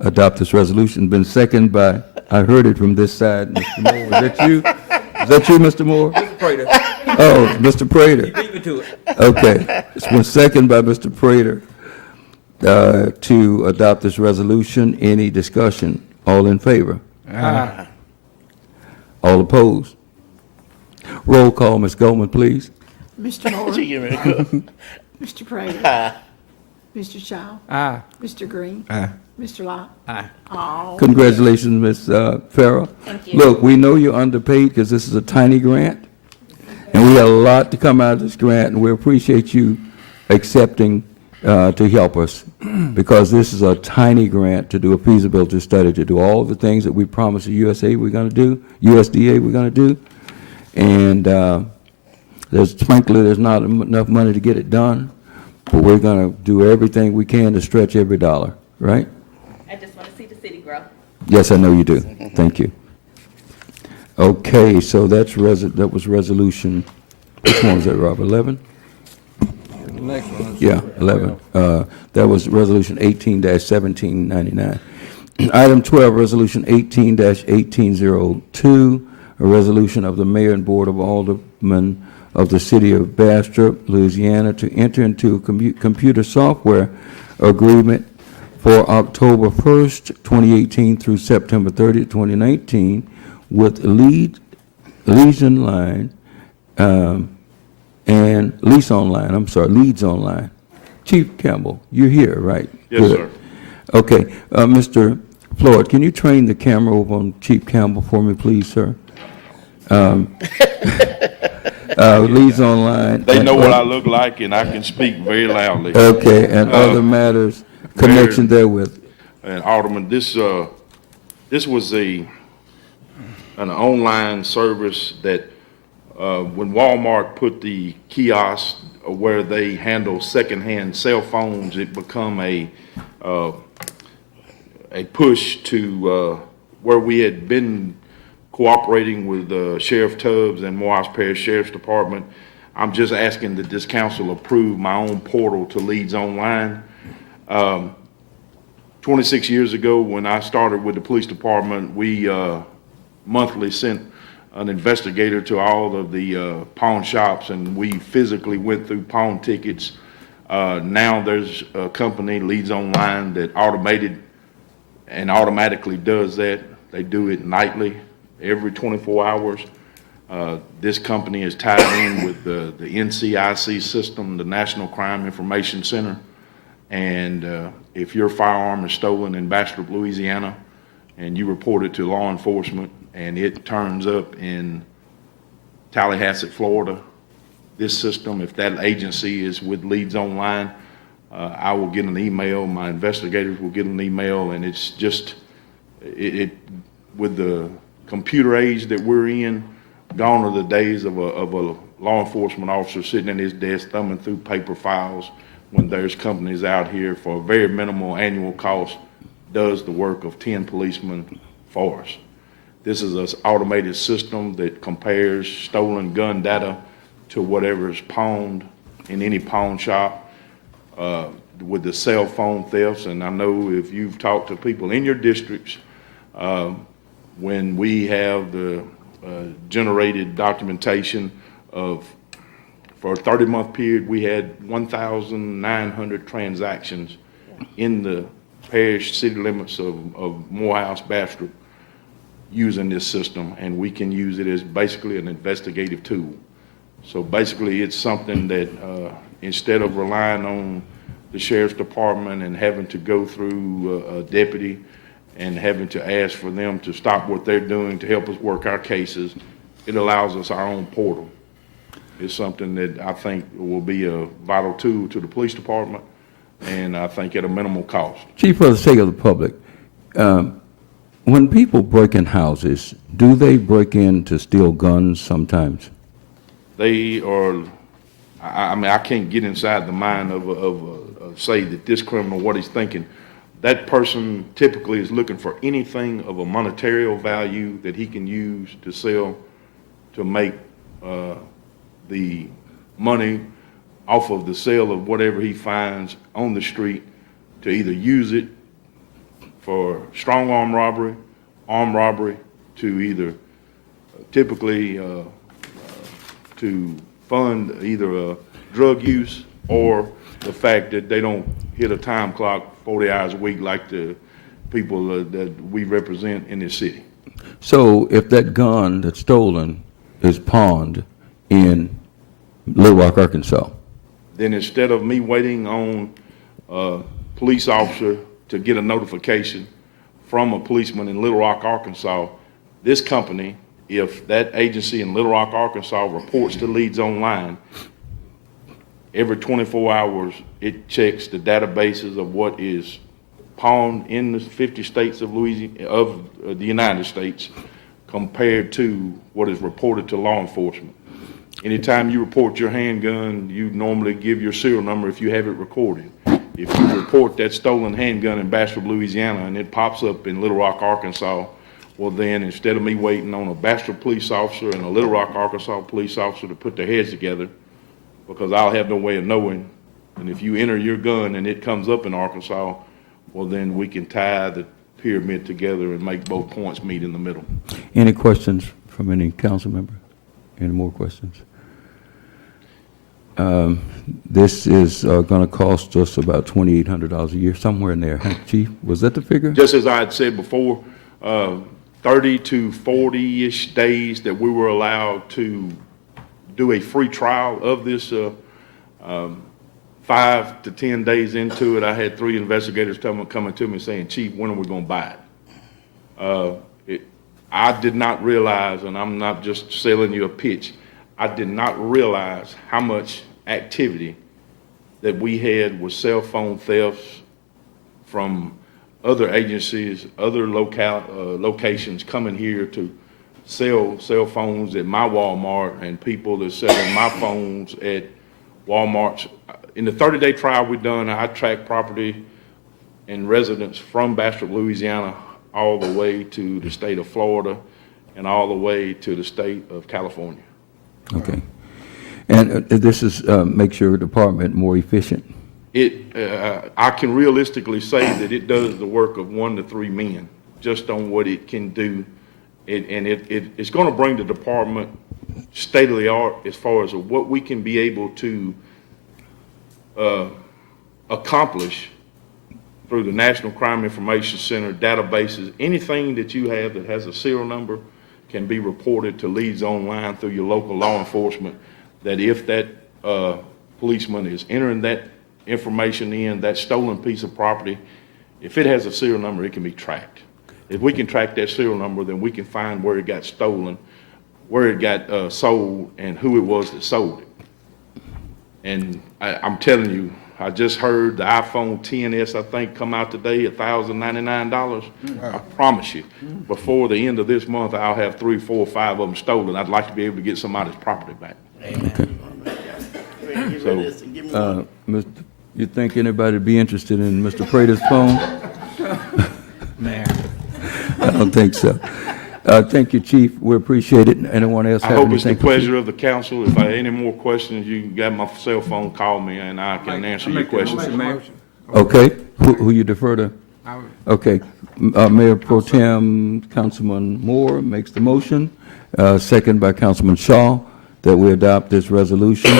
adopt this resolution. Been seconded by, I heard it from this side, Mr. Moore. Was that you? Is that you, Mr. Moore? Mr. Prater, Oh, Mr. Prater. beat me to it. Okay. It's been seconded by Mr. Prater to adopt this resolution. Any discussion? All in favor? All opposed? Roll call, Ms. Goldman, please. Mr. Moore, She give me a good. Mr. Prater, Mr. Shaw, Aye. Mr. Green, Mr. Locke. Aye. Oh, Congratulations, Ms. Farrell. Thank you. Look, we know you're underpaid because this is a tiny grant, and we got a lot to come out of this grant, and we appreciate you accepting to help us, because this is a tiny grant to do a feasibility study, to do all the things that we promised the USDA we're going to do, and frankly, there's not enough money to get it done, but we're going to do everything we can to stretch every dollar, right? I just want to see the city grow. Yes, I know you do. Thank you. Okay, so that was resolution, which one was that, Rob, 11? The next one is. Yeah, 11. That was resolution 18-1799. Item 12, resolution 18-1802, a resolution of the mayor and board of aldermen of the city of Bastrop, Louisiana, to enter into a computer software agreement for October 1st, 2018 through September 30th, 2019 with Leads Online, and Lease Online. Chief Campbell, you're here, right? Yes, Good. sir. Okay, Mr. Floyd, can you train the camera over on Chief Campbell for me, please, sir? Leads Online. They know what I look like, and I can speak very loudly. Okay, and other matters, connection therewith. And Alderman, this was an online service that when Walmart put the kiosk where they handle secondhand cell phones, it become a push to where we had been cooperating with Sheriff Tubbs and Morehouse Parish Sheriff's Department. I'm just asking that this council approve my own portal to Leads Online. 26 years ago, when I started with the police department, we monthly sent an investigator to all of the pawn shops, and we physically went through pawn tickets. Now there's a company, Leads Online, that automatically does that. They do it nightly, every 24 hours. This company is tied in with the NCIC system, the National Crime Information Center. And if your firearm is stolen in Bastrop, Louisiana, and you report it to law enforcement, and it turns up in Tallahassee, Florida, this system, if that agency is with Leads Online, I will get an email, my investigators will get an email, and it's just, with the computer age that we're in, gone are the days of a law enforcement officer sitting at his desk thumbing through paper files. when there's companies out here for a very minimal annual cost, does the work of 10 policemen for us. This is an automated system that compares stolen gun data to whatever is pawned in any pawn shop. With the cell phone thefts, and I know if you've talked to people in your districts, when we have the generated documentation of, for a 30-month period, we had 1,900 transactions in the parish city limits of Morehouse, Bastrop, using this system, and we can use it as basically an investigative tool. So basically, it's something that instead of relying on the sheriff's department and having to go through a deputy and having to ask for them to stop what they're doing to help us work our cases, it allows us our own portal. It's something that I think will be a vital tool to the police department, and I think at a minimal cost. Chief, for the sake of the public, when people break in houses, do they break in to steal guns sometimes? They are, I mean, I can't get inside the mind of say that this criminal, what he's thinking. That person typically is looking for anything of a monetary value that he can use to sell, to make the money off of the sale of whatever he finds on the street, to either use it for strong arm robbery, to either typically to fund either drug use or the fact that they don't hit a time clock 40 hours a week like the people that we represent in this city. So if that gun that's stolen is pawned in Little Rock, Arkansas, Then instead of me waiting on a police officer to get a notification from a policeman in Little Rock, Arkansas, this company, if that agency in Little Rock, Arkansas reports the leads online, every 24 hours, it checks the databases of what is pawned in the 50 states of Louisiana, of the United States, compared to what is reported to law enforcement. Anytime you report your handgun, you normally give your serial number if you have it recorded. If you report that stolen handgun in Bastrop, Louisiana, and it pops up in Little Rock, Arkansas, well then, instead of me waiting on a Bastrop police officer and a Little Rock, Arkansas police officer to put their heads together, because I'll have no way of knowing, and if you enter your gun and it comes up in Arkansas, well then we can tie the pyramid together and make both points meet in the middle. any questions from any council member? Any more questions? This is going to cost us about $2,800 a year, somewhere in there. Huh, Chief, was that the figure? Just as I had said before, 30 to 40-ish days that we were allowed to do a free trial of this. 5 to 10 days into it, I had 3 investigators coming to me saying, Chief, when are we going to buy it? I did not realize, and I'm not just selling you a pitch, I did not realize how much activity that we had with cell phone thefts from other agencies, other locations coming here to sell cell phones at my Walmart, and people that selling my phones at Walmart's. In the 30-day trial we've done, I tracked property and residents from Bastrop, Louisiana, all the way to the state of Florida and all the way to the state of California. Okay. And this is makes your department more efficient? I can realistically say that it does the work of 1 to 3 men just on what it can do. It's going to bring the department state of the art as far as what we can be able to accomplish through the National Crime Information Center databases. Anything that you have that has a serial number can be reported to leads online through your local law enforcement, that if that policeman is entering that information in, that stolen piece of property, if it has a serial number, it can be tracked. If we can track that serial number, then we can find where it got stolen, where it got sold, and who it was that sold it. And I'm telling you, I just heard the iPhone XS, I think, come out today at $1,099. I promise you, before the end of this month, I'll have 3, 4, 5 of them stolen. I'd like to be able to get somebody's property back. Okay. So, Mr. You think anybody would be interested in Mr. Prater's phone? Mayor. I don't think so. Thank you, Chief. We appreciate it. Anyone else I have hope it's the anything? for Chief? pleasure of the council. If I have any more questions, you got my cell phone, call me, and I can answer your questions. Okay, who you defer to? Okay, Mayor Pro Tem Councilman Moore makes the motion, second by Councilman Shaw, that we adopt this resolution.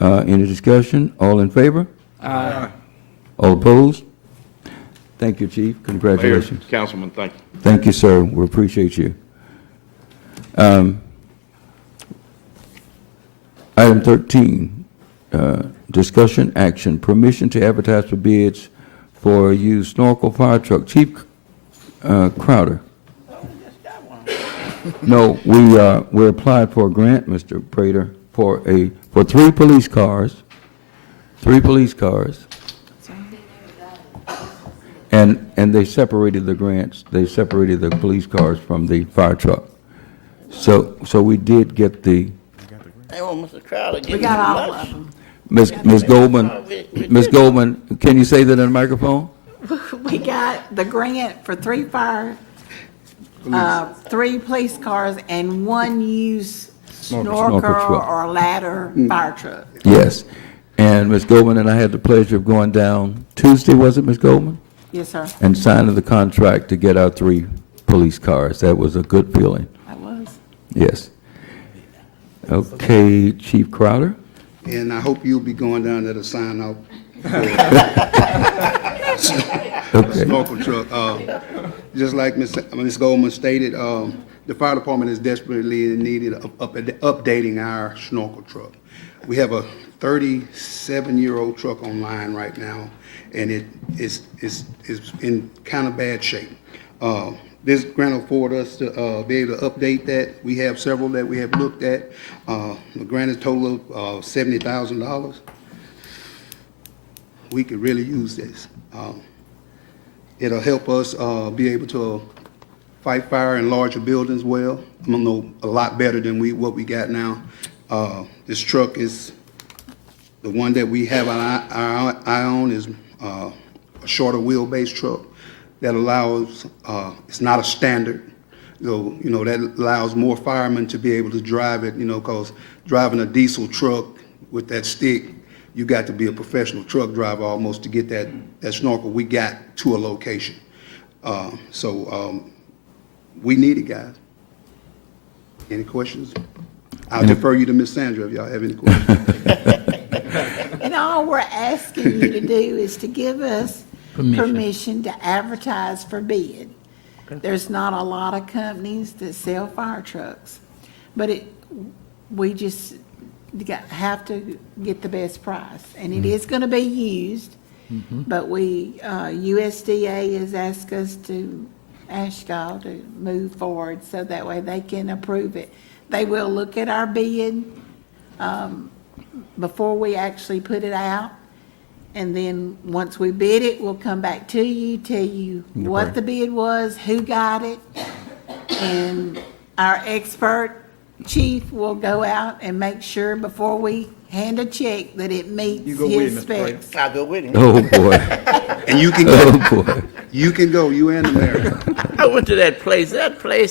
Any discussion? All in favor? Aye. All opposed? Thank you, Chief. Mayor, Congratulations. Councilman, thank you. Thank you, sir. We appreciate you. Item 13, discussion action, permission to advertise for bids for used snorkel fire truck. Chief Crowder. No, we applied for a grant, Mr. Prater, for 3 police cars, and they separated the grants. They separated the police cars from the fire truck. So we did get the, Hey, well, Mr. Crowder, We give got me all lunch. of them. Ms. Goldman, can you say that in the microphone? We got the grant for 3 police cars and 1 used Snorkel snorkel truck. or ladder fire truck. Yes. And Ms. Goldman and I had the pleasure of going down Tuesday, was it, Ms. Goldman? Yes, sir, And signing the contract to get our 3 police cars. That was a good feeling. that was. Yes. Okay, Chief Crowder? And I hope you'll be going down there to sign off Okay. snorkel truck. Just like Ms. Goldman stated, the fire department is desperately in need of updating our snorkel truck. We have a 37-year-old truck online right now, and it is in kind of bad shape. This grant will afford us to be able to update that. We have several that we have looked at. The grant is total of $70,000. We could really use this. It'll help us be able to fight fire in larger buildings well. I don't know, a lot better than what we got now. This truck is, the one that we have our eye on is a shorter wheelbase truck that allows, it's not a standard. So, that allows more firemen to be able to drive it, because driving a diesel truck with that stick, you got to be a professional truck driver almost to get that snorkel we got to a location. We need it, guys. Any questions? I'll defer you to Ms. Sandra if y'all have any questions. And all we're asking you to do is to give us permission to advertise for bid. There's not a lot of companies that sell fire trucks, but we just have to get the best price. And it is gonna be used, but USDA has asked us to ask y'all to move forward so that way they can approve it. They will look at our bid before we actually put it out. And then, once we bid it, we'll come back to you, tell you what the bid was, who got it. And our expert chief will go out and make sure before we hand a check that it meets You go with his it, Mr. Prater. specs. I'll go with him. Oh, boy. And you can go. Oh, boy. You can go, you and the mayor. I went to that place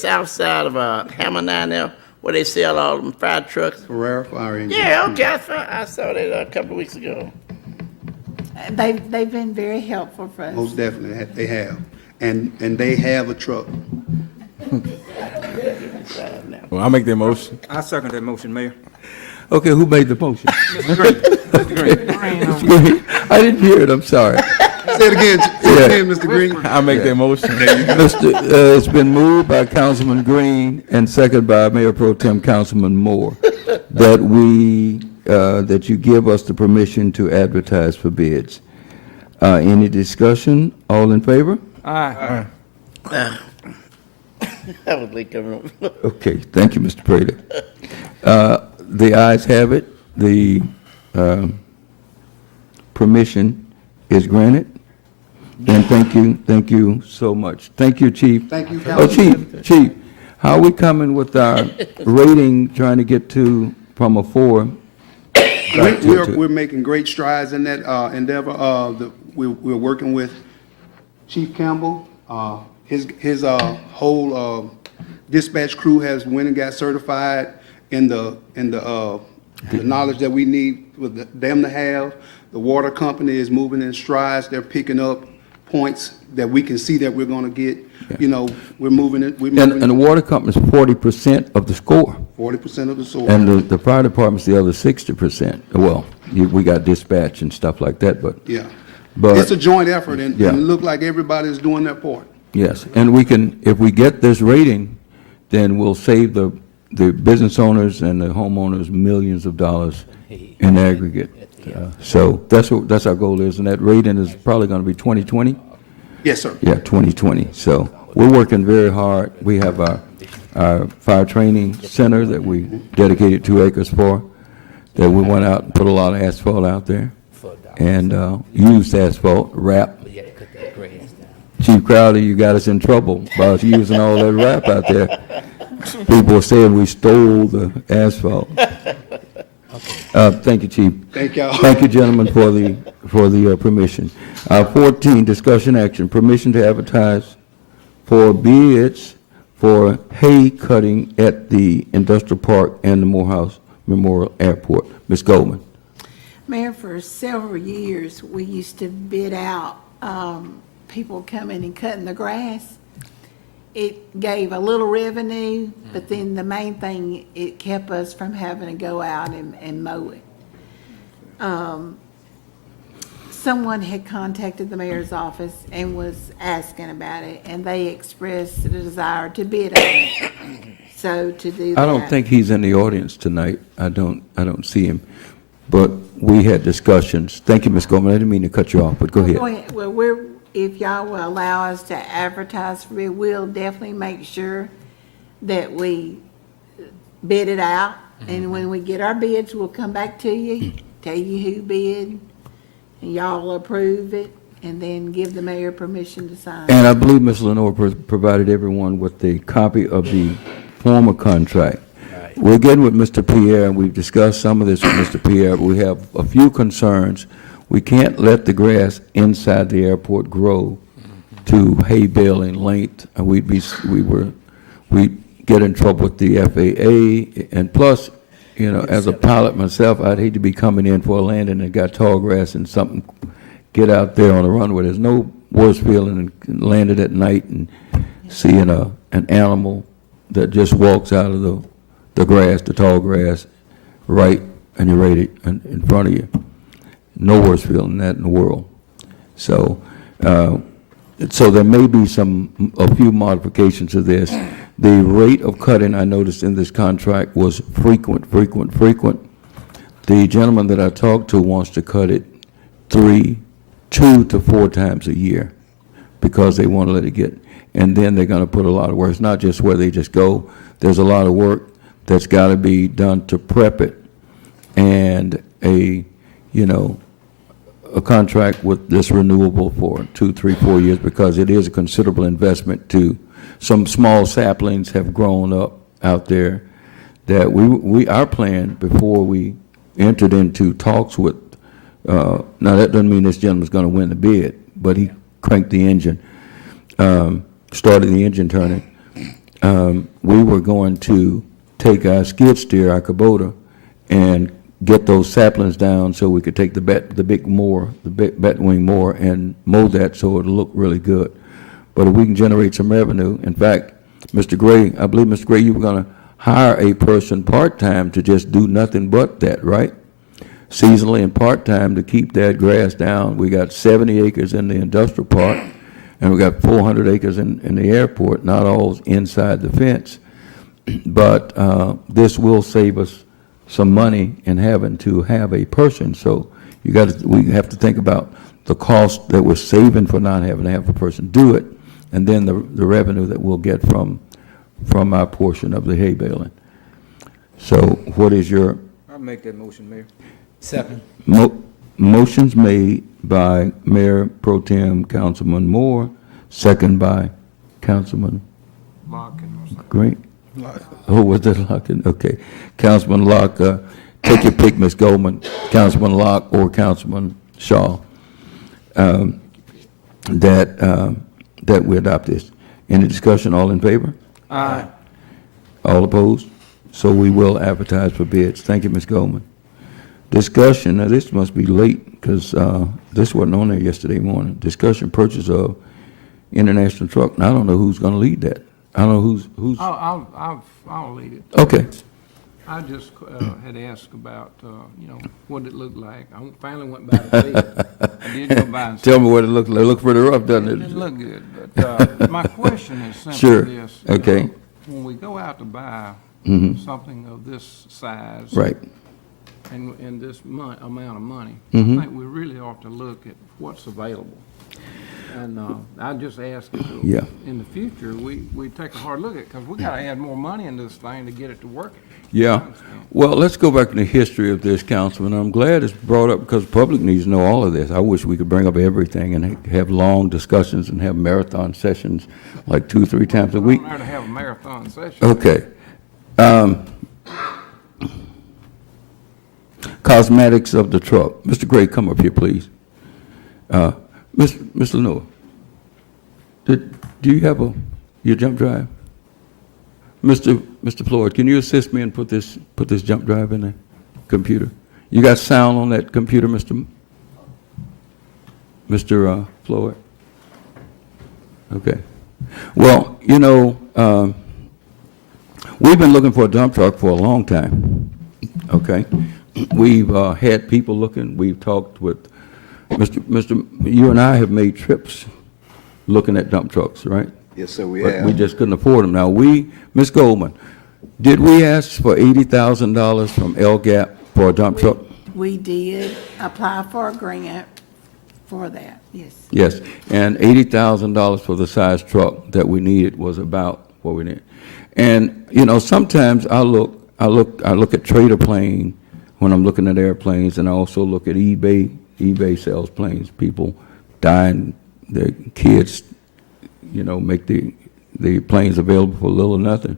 outside of Hammer 9 there, where they sell all them fire trucks. Ferrara Fire Engine. Yeah, okay, I saw that a couple of weeks ago. They've been very helpful for us. Most definitely, they have. And they have a truck. Well, I'll make that motion. I second that motion, Mayor. Okay, who made the motion? Mr. Green. Green. I didn't hear it, I'm sorry. Say it again, Mr. Green. I'll make that motion. It's been moved by Councilman Green and seconded by Mayor Pro Tem Councilman Moore that you give us the permission to advertise for bids. Any discussion? All in favor? Aye. I was late coming up. Okay, thank you, Mr. Prater. The ayes have it. The permission is granted. And thank you so much. Thank you, Chief. Thank you, Oh, Councilman. Chief, how are we coming with our rating, trying to get from a 4 back to- We're making great strides in that endeavor. We're working with Chief Campbell. His whole dispatch crew has went and got certified in the knowledge that we need with them to have. The water company is moving in strides. They're picking up points that we can see that we're going to get. You know, we're moving it. We're And the moving water company's 40% of the score. 40% of the soil. And the fire department's the other 60%. Well, we got dispatch and stuff like that, but. Yeah. But. It's a joint effort, and Yeah. it look like everybody's doing their part. Yes, and we can, if we get this rating, then we'll save the business owners and the homeowners millions of dollars in aggregate. So that's our goal is, and that rating is probably going to be 2020? Yes, sir. Yeah, 2020. So we're working very hard. We have our fire training center that we dedicated 2 acres for, that we went out and put a lot of asphalt out there, and used asphalt, wrap. Chief Crowder, you got us in trouble by us using all that wrap out there. People were saying we stole the asphalt. Thank you, Chief. Thank y'all. Thank you, gentlemen, for the permission. 14, discussion action, permission to advertise for bids for hay cutting at the industrial park and the Morehouse Memorial Airport. Ms. Goldman. Mayor, for several years, we used to bid out people coming and cutting the grass. It gave a little revenue, but then the main thing, it kept us from having to go out and mow it. Someone had contacted the mayor's office and was asking about it, and they expressed the desire to bid on it. So to do that. I don't think he's in the audience tonight. I don't see him. But we had discussions. Thank you, Ms. Goldman. I didn't mean to cut you off, but go ahead. Go ahead. Well, if y'all will allow us to advertise for it, we'll definitely make sure that we bid it out. And when we get our bids, we'll come back to you, tell you who bid, and y'all approve it, and then give the mayor permission to sign. And I believe Ms. Lenore provided everyone with a copy of the former contract. We're getting with Mr. Pierre, and we've discussed some of this with Mr. Pierre. We have a few concerns. We can't let the grass inside the airport grow to hay baling length. We'd get in trouble with the FAA, and plus, you know, as a pilot myself, I'd hate to be coming in for a landing and got tall grass and something get out there on the runway. There's no worse feeling than landing at night and seeing an animal that just walks out of the grass, the tall grass, right, and you're ready in front of you. No worse feeling than that in the world. So, so there may be a few modifications to this. The rate of cutting I noticed in this contract was frequent. The gentleman that I talked to wants to cut it 2 to 4 times a year because they want to let it get, and then they're going to put a lot of work. It's not just where they just go. There's a lot of work that's got to be done to prep it, and a contract with this renewable for 2, 3, 4 years, because it is a considerable investment. To some small saplings have grown up out there that our plan before we entered into talks with, now that doesn't mean this gentleman's going to win the bid, but he cranked the engine, started the engine turning. We were going to take our skid steer, our Kubota, and get those saplings down so we could take the bat wing mower and mow that so it'll look really good. But if we can generate some revenue, in fact, Mr. Gray, I believe, Mr. Gray, you were going to hire a person part-time to just do nothing but that, right? Seasonally and part-time to keep that grass down. We got 70 acres in the industrial park, and we got 400 acres in the airport, not all inside the fence. But this will save us some money in having to have a person. So we have to think about the cost that we're saving for not having to have a person do it, and then the revenue that we'll get from our portion of the hay baling. So what is your? I'll make that motion, Mayor. Second. Motions made by Mayor Pro Tem Councilman Moore, second by Councilman Green. Oh, was that Locken? Okay. Councilman Locke, take your pick, Ms. Goldman, Councilman Locke, or Councilman Shaw, that we adopt this. Any discussion, all in favor? Aye. All opposed? So we will advertise for bids. Thank you, Ms. Goldman. Discussion, now this must be late, because this wasn't on there yesterday morning. Discussion purchase of international truck. Now, I don't know who's going to lead that. I don't know who's. I'll lead it. Okay. I just had asked about, what it looked like. I finally went by to see it. I did go by and see Tell me what it looks like. It looks pretty rough, doesn't it. it? It looked good, but my question is simply Sure. this. Okay. When we go out to buy something of this size. Right. And this amount of money, Mhm. I think we really ought to look at what's available. And I just ask if, Yeah. in the future, we take a hard look at it, because we got to add more money into this thing to get it to work. Yeah. Well, let's go back to the history of this, Councilman. I'm glad it's brought up because the public needs to know all of this. I wish we could bring up everything and have long discussions and have marathon sessions like 2 or 3 times a week. We're there to have a marathon session. Okay. Cosmetics of the truck. Mr. Gray, come up here, please. Mr. Lenore, do you have your jump drive? Mr. Floyd, can you assist me and put this jump drive in the computer? You got sound on that computer, Mr. Floyd? Okay. Well, we've been looking for a dump truck for a long time. Okay. We've had people looking. We've talked with Mr. You and I have made trips looking at dump trucks, right? Yes, sir, we But have. we just couldn't afford them. Now, Ms. Goldman, did we ask for $80,000 from LGAP for a dump truck? We did apply for a grant for that, yes. Yes, and $80,000 for the size truck that we needed was about what we needed. And, sometimes I look at Trader Plane when I'm looking at airplanes, and I also look at eBay sells planes. People dying, their kids, make the planes available for little or nothing.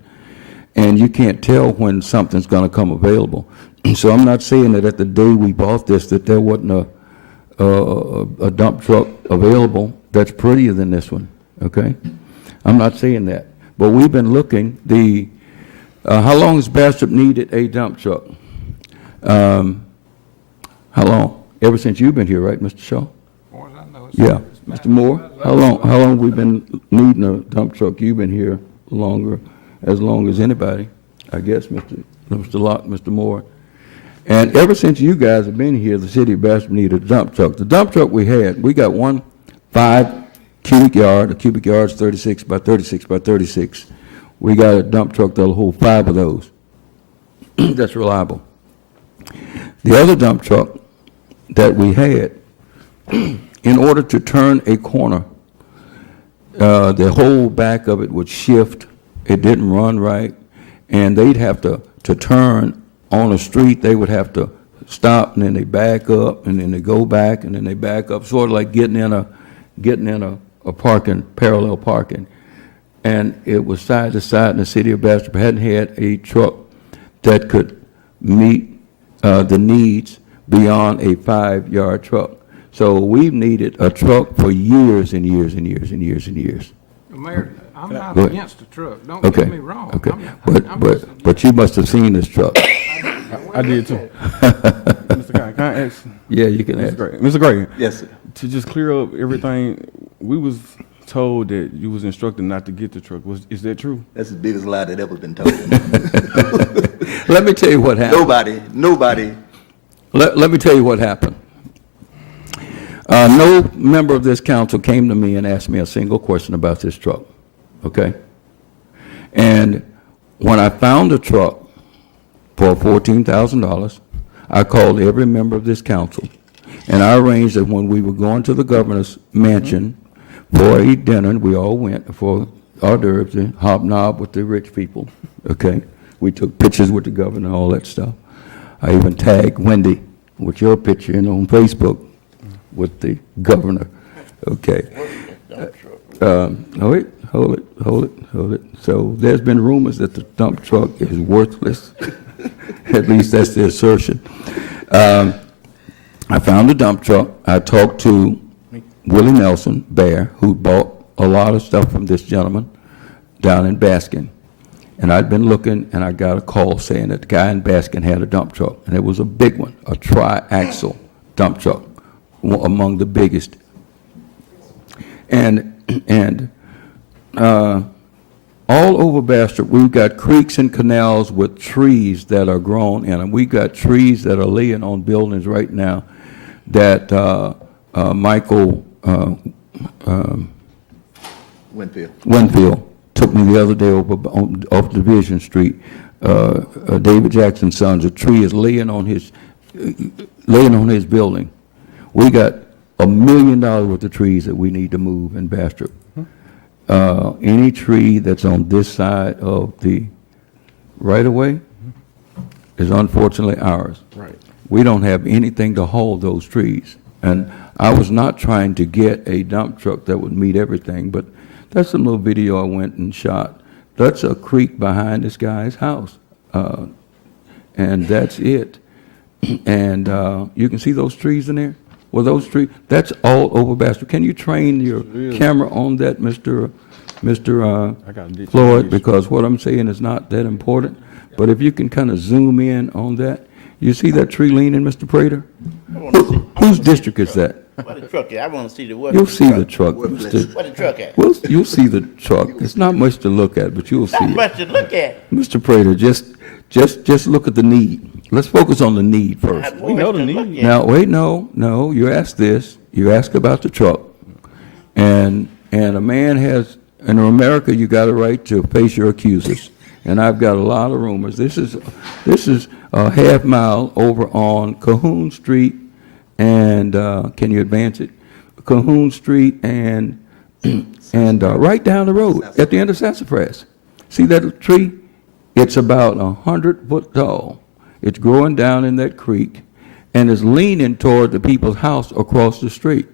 And you can't tell when something's going to come available. So I'm not saying that at the day we bought this that there wasn't a dump truck available that's prettier than this one, okay? I'm not saying that. But we've been looking. How long has Bastrop needed a dump truck? How long? Ever since you've been here, right, Mr. Shaw? As far as I know, it's- Yeah. it's Mr. Moore, how long have we been needing a dump truck? You've been here as long as anybody, I guess, Mr. Locke, Mr. Moore. And ever since you guys have been here, the city of Bastrop needed a dump truck. The dump truck we got one 5 cubic yard. A cubic yard is 36 by 36 by 36. We got a dump truck that'll hold 5 of those. That's reliable. The other dump truck that we had, in order to turn a corner, the whole back of it would shift. It didn't run right, and they'd have to turn on a street. They would have to stop, and then they back up, and then they go back, and then they back up, sort of like getting in a parking, parallel parking. And it was side to side, and the city of Bastrop hadn't had a truck that could meet the needs beyond a 5-yard truck. So we've needed a truck for years and years and years and years and years. Mayor, I'm not Go ahead. against the truck. Don't Okay. get me wrong. Okay, I'm just- but you must have seen this truck. I did too. Mr. Guy, can I ask? Yeah, you can Mr. ask. Gray, Mr. Gray, Yes, sir. to just clear up everything, we was told that you was instructed not to get the truck. Is that true? That's the biggest lie that ever been told. Let me tell you what happened. Nobody. Let me tell you what happened. No member of this council came to me and asked me a single question about this truck, okay? And when I found a truck for $14,000, I called every member of this council, and I arranged that when we were going to the governor's mansion for a dinner, and we all went for hors d'oeuvres and hobnob with the rich people, okay? We took pictures with the governor and all that stuff. I even tagged Wendy with your picture on Facebook with the governor, okay? Hold it. So there's been rumors that the dump truck is worthless. At least that's the assertion. I found a dump truck. I talked to Willie Nelson, Bear, who bought a lot of stuff from this gentleman down in Baskin. And I'd been looking, and I got a call saying that the guy in Baskin had a dump truck, and it was a big one, a tri-axle dump truck, among the biggest. And all over Bastrop, we've got creeks and canals with trees that are grown in them. We've got trees that are laying on buildings right now that Michael Winfield took me the other day over off Division Street. David Jackson's son's, a tree is laying on his building. We got $1 million worth of trees that we need to move in Bastrop. Any tree that's on this side of the right-of-way is unfortunately ours. Right. We don't have anything to haul those trees. And I was not trying to get a dump truck that would meet everything, but that's a little video I went and shot. That's a creek behind this guy's house. And that's it. And you can see those trees in there? Well, those trees, that's all over Bastrop. Can you train your camera on that, Mr. Floyd? Because what I'm saying is not that important. But if you can kind of zoom in on that, you see that tree leaning, Mr. Prater? Whose district is that? What the truck is? I want to see the what. You'll see the truck, Mr. What the truck at? Well, you'll see the truck. It's not much to look at, but you'll see Not it. much to look at. Mr. Prater, just look at the need. Let's focus on the need first. We know the need. Now, wait, no, you ask this, you ask about the truck. And a man has, in America, you got a right to face your accusers. And I've got a lot of rumors. This is a half mile over on Cahoon Street and, can you advance it? Cahoon Street and right down the road at the end of Sassafras. See that tree? It's about 100 foot tall. It's growing down in that creek and is leaning toward the people's house across the street.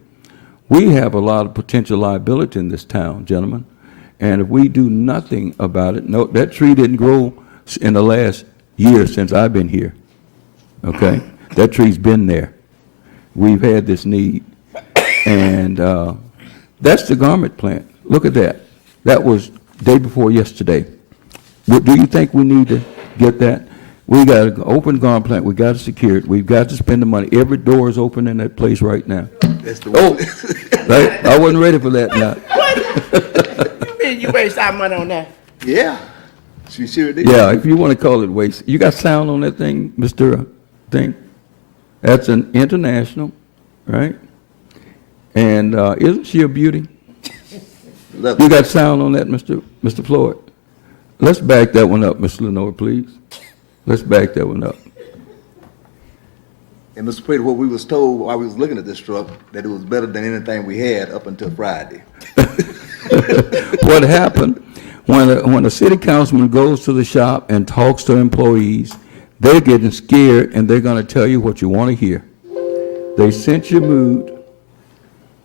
We have a lot of potential liability in this town, gentlemen. And if we do nothing about it, no, that tree didn't grow in the last year since I've been here. Okay? That tree's been there. We've had this need. And that's the garment plant. Look at that. That was day before yesterday. Do you think we need to get that? We got an open garment plant. We got to secure it. We've got to spend the money. Every door is open in that place right now. That's the one. Oh, I wasn't ready for that now. What? You mean you waste our money on that? Yeah. She sure did. Yeah, if you want to call it waste. You got sound on that thing, Mr. Thing? That's an international, right? And isn't she a beauty? Love You it. got sound on that, Mr. Floyd? Let's back that one up, Mr. Lenore, please. Let's back that one up. And Mr. Prater, what we was told while we was looking at this truck, that it was better than anything we had up until Friday. What happened, when a city councilman goes to the shop and talks to employees, they're getting scared and they're going to tell you what you want to hear. They sense your mood.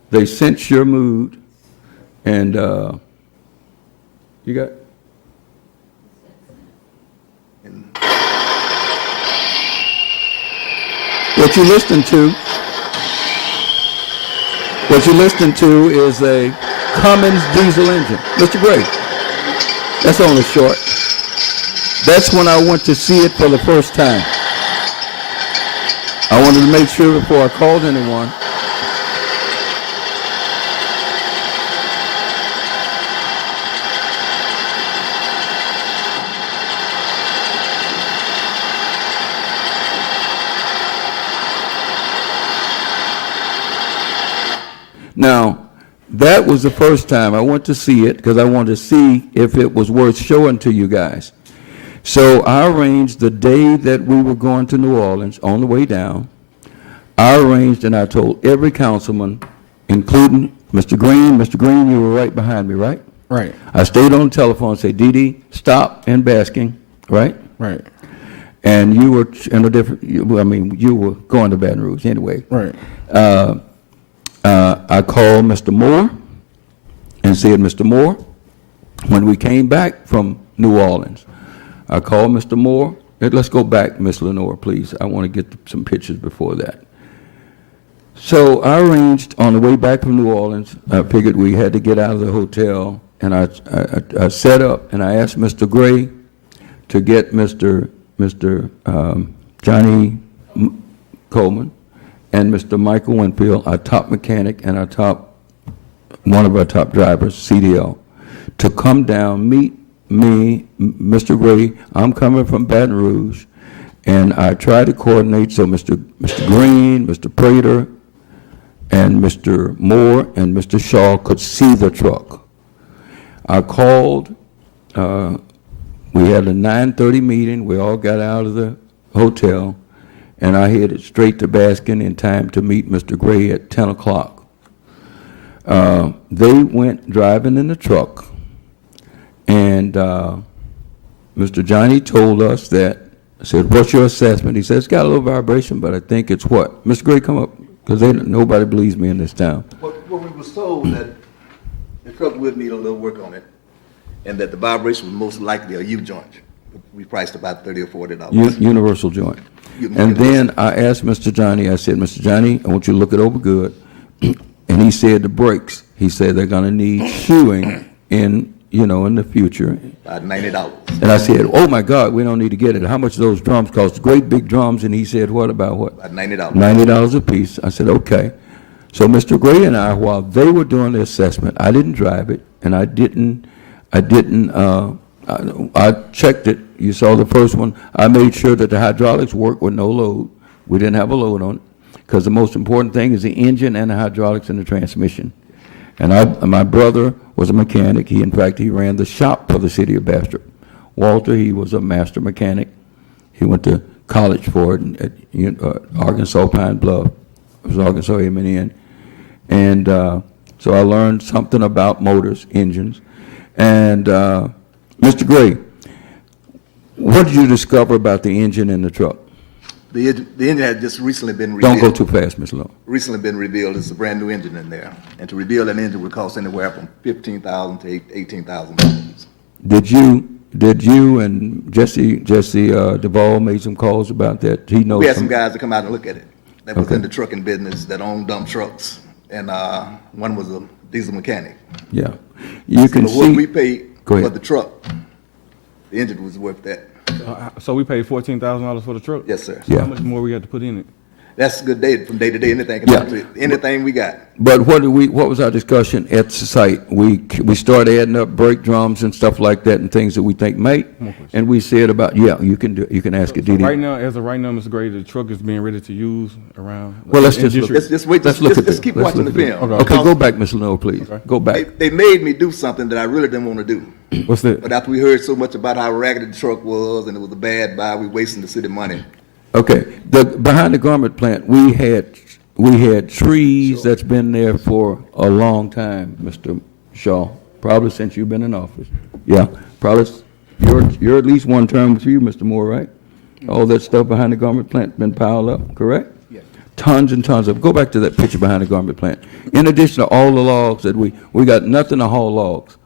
They sense your mood. And you got... What you're listening to is a Cummins diesel engine. Mr. Gray, that's only short. That's when I went to see it for the first time. I wanted to make sure before I called anyone. Now, that was the first time I went to see it because I wanted to see if it was worth showing to you guys. So I arranged the day that we were going to New Orleans on the way down. I arranged and I told every councilman, including Mr. Green. Mr. Green, you were right behind me, right? Right. I stayed on the telephone and said, Dee, stop in Basking, right? Right. And you were in a different, you were going to Baton Rouge anyway. Right. I called Mr. Moore and said, Mr. Moore, when we came back from New Orleans, I called Mr. Moore let's go back, Miss Lenore, please. I want to get some pictures before that. So I arranged on the way back from New Orleans, I figured we had to get out of the hotel, and I set up, and I asked Mr. Gray to get Mr. Johnny Coleman and Mr. Michael Winfield, our top mechanic and one of our top drivers, CDL, to come down, meet me, Mr. Gray. I'm coming from Baton Rouge, and I tried to coordinate so Mr. Green, Mr. Prater, and Mr. Moore and Mr. Shaw could see the truck. I called, we had a 9:30 meeting, we all got out of the hotel, and I headed straight to Baskin in time to meet Mr. Gray at 10 o'clock. They went driving in the truck, and Mr. Johnny told us that, I said, what's your assessment? He said, it's got a little vibration, but I think it's what? Mr. Gray, come up, because nobody believes me in this town. Well, we was told that the truck would need a little work on it, and that the vibration was most likely a U-joint. We priced about $30 or $40. Universal joint. And then I asked Mr. Johnny, I said, Mr. Johnny, I want you to look it over good. And he said the brakes, he said they're going to need shoeing in the future. About $90. And I said, oh my God, we don't need to get it. How much those drums cost? Great big drums. And he said, what about what? About $90. $90 a piece. I said, okay. So Mr. Gray and I, while they were doing the assessment, I didn't drive it, and I checked it. You saw the first one. I made sure that the hydraulics worked with no load. We didn't have a load on it, because the most important thing is the engine and the hydraulics and the transmission. And my brother was a mechanic. He ran the shop for the city of Bastrop. Walter, he was a master mechanic. He went to college for it at Arkansas Pine Bluff. It was Arkansas A&M. And so I learned something about motors, engines. And Mr. Gray, what did you discover about the engine in the truck? The engine had just recently been revealed. Don't go too fast, Ms. Lowe. Recently been revealed. It's a brand new engine in there. And to rebuild an engine would cost anywhere from $15,000 to $18,000. Did you and Jesse Duvall made some calls about that? He knows. We had some guys that come out and look at it. That was Okay. in the trucking business, that owned dump trucks. And one was a diesel mechanic. Yeah. You can So what we see, paid Go for ahead. the truck, the engine was worth that. So we paid $14,000 for the truck? Yes, sir. Yeah. How much more we had to put in it? That's a good day, from day to day, anything can Yeah. happen to it. Anything we got. but what was our discussion at the site? We started adding up brake drums and stuff like that and things that we think may. And we said about, you can ask it, Dee. As of right now, Mr. Gray, the truck is being ready to use around. Well, let's in just look district. Just wait, Let's look at just this. keep Let's watching look the at this. film. Okay, go back, Ms. Lenore, please. Go back. They made me do something that I really didn't want to do. What's that? But after we heard so much about how raggedy the truck was and it was a bad buy, we wasting the city money. Okay, behind the garment plant, we had trees that's been there for a long time, Mr. Shaw, probably since you've been in office. Yeah, probably, you're at least one term with you, Mr. Moore, right? All that stuff behind the garment plant been piled up, correct? Yes. Tons and tons of, go back to that picture behind the garment plant. In addition to all the logs that we got nothing to haul logs.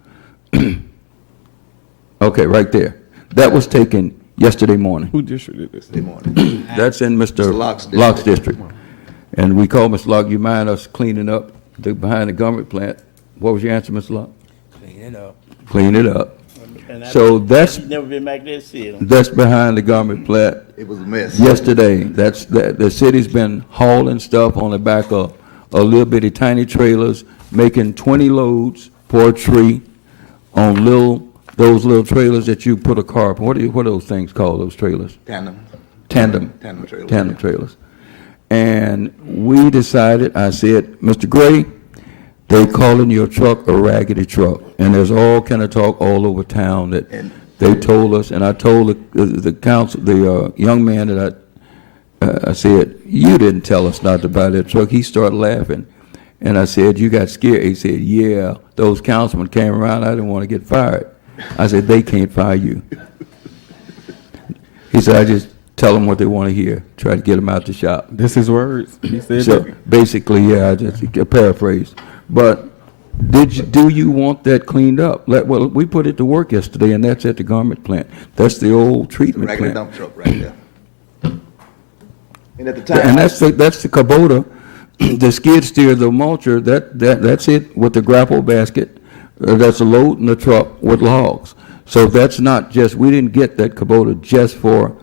Okay, right there. That was taken yesterday morning. Who district is this? This morning. That's in Mr. Locke's Locke's district. And we called Mr. Locke, you mind us cleaning up behind the garment plant? What was your answer, Mr. Locke? Clean it up. Clean it up. And So that's Never been back there to see them. behind the garment plant It was a mess. yesterday. The city's been hauling stuff on the back of a little bitty tiny trailers, making 20 loads for a tree on those little trailers that you put a car up. What are those things called, those trailers? Tandem. Tandem trailers. Tandem trailers. And we decided, I said, Mr. Gray, they calling your truck a raggedy truck. And there's all kind of talk all over town that they told us, and I told the council, the young man that I said, you didn't tell us not to buy that truck. He started laughing. And I said, you got scared. He said, yeah, those councilmen came around. I didn't want to get fired. I said, they can't fire you. He said, I just tell them what they want to hear, try to get them out the shop. This is words. He said So that. basically, yeah, I just paraphrased. But Do you want that cleaned up? Well, we put it to work yesterday, and that's at the garment plant. That's the old treatment Regular plant. dump truck right there. And at the time. And that's the Kubota, the skid steer, the mulcher, that's it with the grapple basket. That's a load in the truck with logs. So that's not just, we didn't get that Kubota just for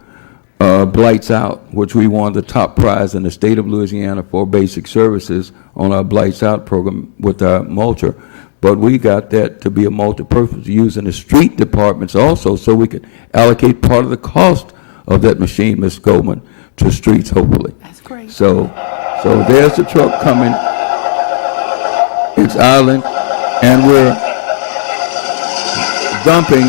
blights out, which we won the top prize in the state of Louisiana for basic services on our blights out program with our mulcher. But we got that to be a multi-purpose use in the street departments also, so we could allocate part of the cost of that machine, Ms. Goldman, to streets, hopefully. That's great. So there's the truck coming. It's idling, and we're dumping.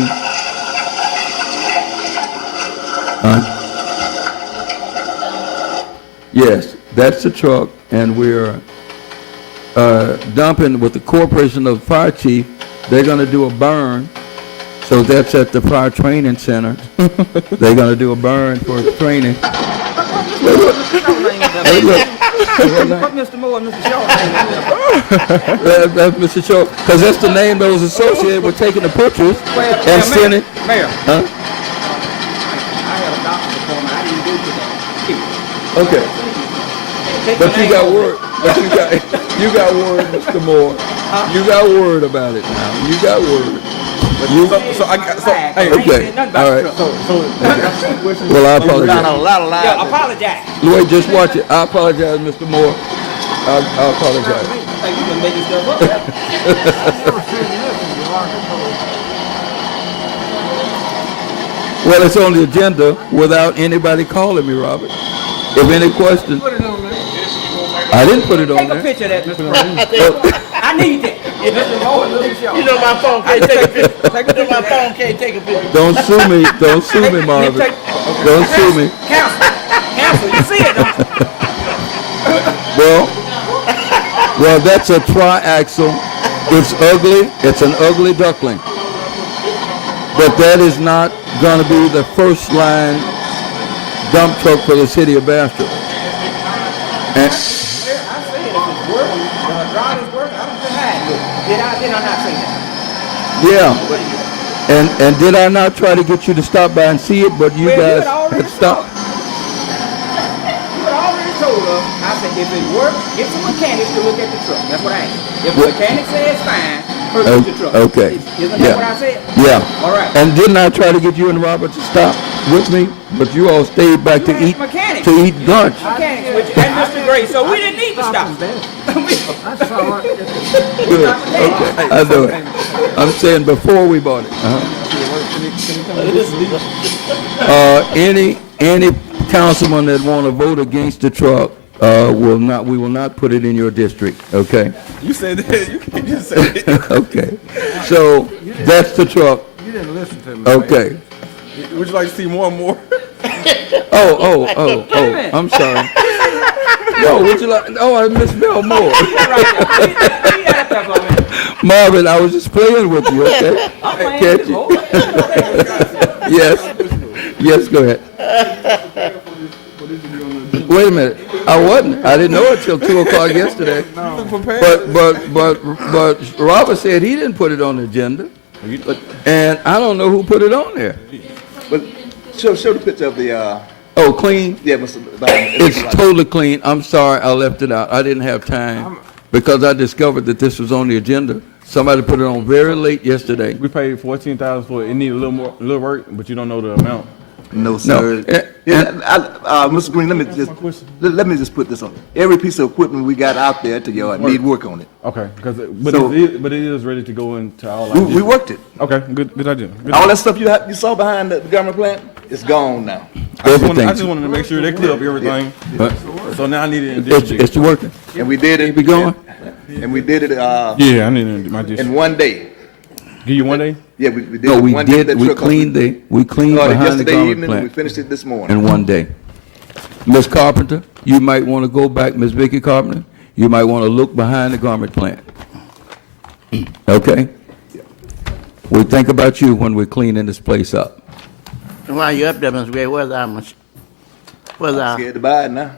Yes, that's the truck, and we're dumping with the Corporation of Fire Chief. They're going to do a burn. So that's at the Fire Training Center. They're going to do a burn for training. Hey, look. Put Mr. Moore and Mr. Shaw. That's Mr. Shaw, because that's the name that was associated with taking the pictures and sending. Mayor, Huh? I had a doctor's appointment. I didn't go to that. Okay. But you got word. But you got word, Mr. Moore. You got word about it now. You got word. Hey, Okay. All right. Well, I apologize. A lot of lies. Yeah, apologize. Wait, just watch it. I apologize, Mr. Moore. I apologize. Hey, you been making stuff up. Well, it's on the agenda without anybody calling me, Robert. If any questions. I didn't put it on Take a there. picture of that, Mr. President. I need that. Mr. Moore and Mr. Shaw. You know my phone can't take a picture. Take a picture My of phone that. can't take a picture. Don't sue me. Don't sue me, Marvin. Don't sue me. Council, you see it, don't you? Well, that's a triaxle. It's ugly. It's an ugly duckling. But that is not going to be the first line dump truck for the city of Bastrop. And I said if it's working, the hydraulic is working, I don't care how it looks. Did I not say that? yeah. And did I not try to get you to stop by and see it, but you Well, you guys had already had stopped? You had already told us, I said, if it works, get some mechanics to look at the truck. That's what I asked. If the mechanic says fine, purchase the truck. Okay. Isn't Yeah. that what I said? Yeah. All right. And didn't I try to get you and Robert to stop with me? But you all stayed back You to had eat mechanics. lunch. Mechanics, and Mr. Gray, so we didn't need to stop. Good. Okay. I know it. I'm saying before we bought it. Any councilman that want to vote against the truck we will not put it in your district. Okay. You said that. You just said it. Okay. So that's the truck. You didn't listen to me. Okay. Would you like to see more and more? Oh, I'm sorry. No, would you like, I misspelled more. Marvin, I was just playing with you, okay? Catch you. Yes, go ahead. Wait a minute, I wasn't, I didn't know it till 2 o'clock yesterday. But Robert said he didn't put it on the agenda, and I don't know who put it on there. But show the picture of the, Oh, clean? yeah, Mr. It's totally clean. I'm sorry I left it out. I didn't have time because I discovered that this was on the agenda. Somebody put it on very late yesterday. We paid $14,000 for it. It needed a little work, but you don't know the amount. No, sir. Mr. Green, let me just put this on. Every piece of equipment we got out there at the yard need work on it. Okay, So- but it is ready to go into all. We worked it. Okay, good idea. Good All that stuff you saw behind the government plant, it's gone now. I just wanted to make sure they clear up everything. So now I need it in district. It's working. And we did it. Keep it going. And we did it, Yeah, I need it in my district. in one day. Give you 1 day? Yeah, we did No, it we one day. did, we cleaned Started behind the yesterday garment evening, and we plant finished it this morning. in 1 day. Ms. Carpenter, you might want to go back, Ms. Vicky Carpenter, you might want to look behind the garment plant. Okay? We think about you when we're cleaning this place up. While you're up there, Mr. Gray, where's our Scared to buy it now.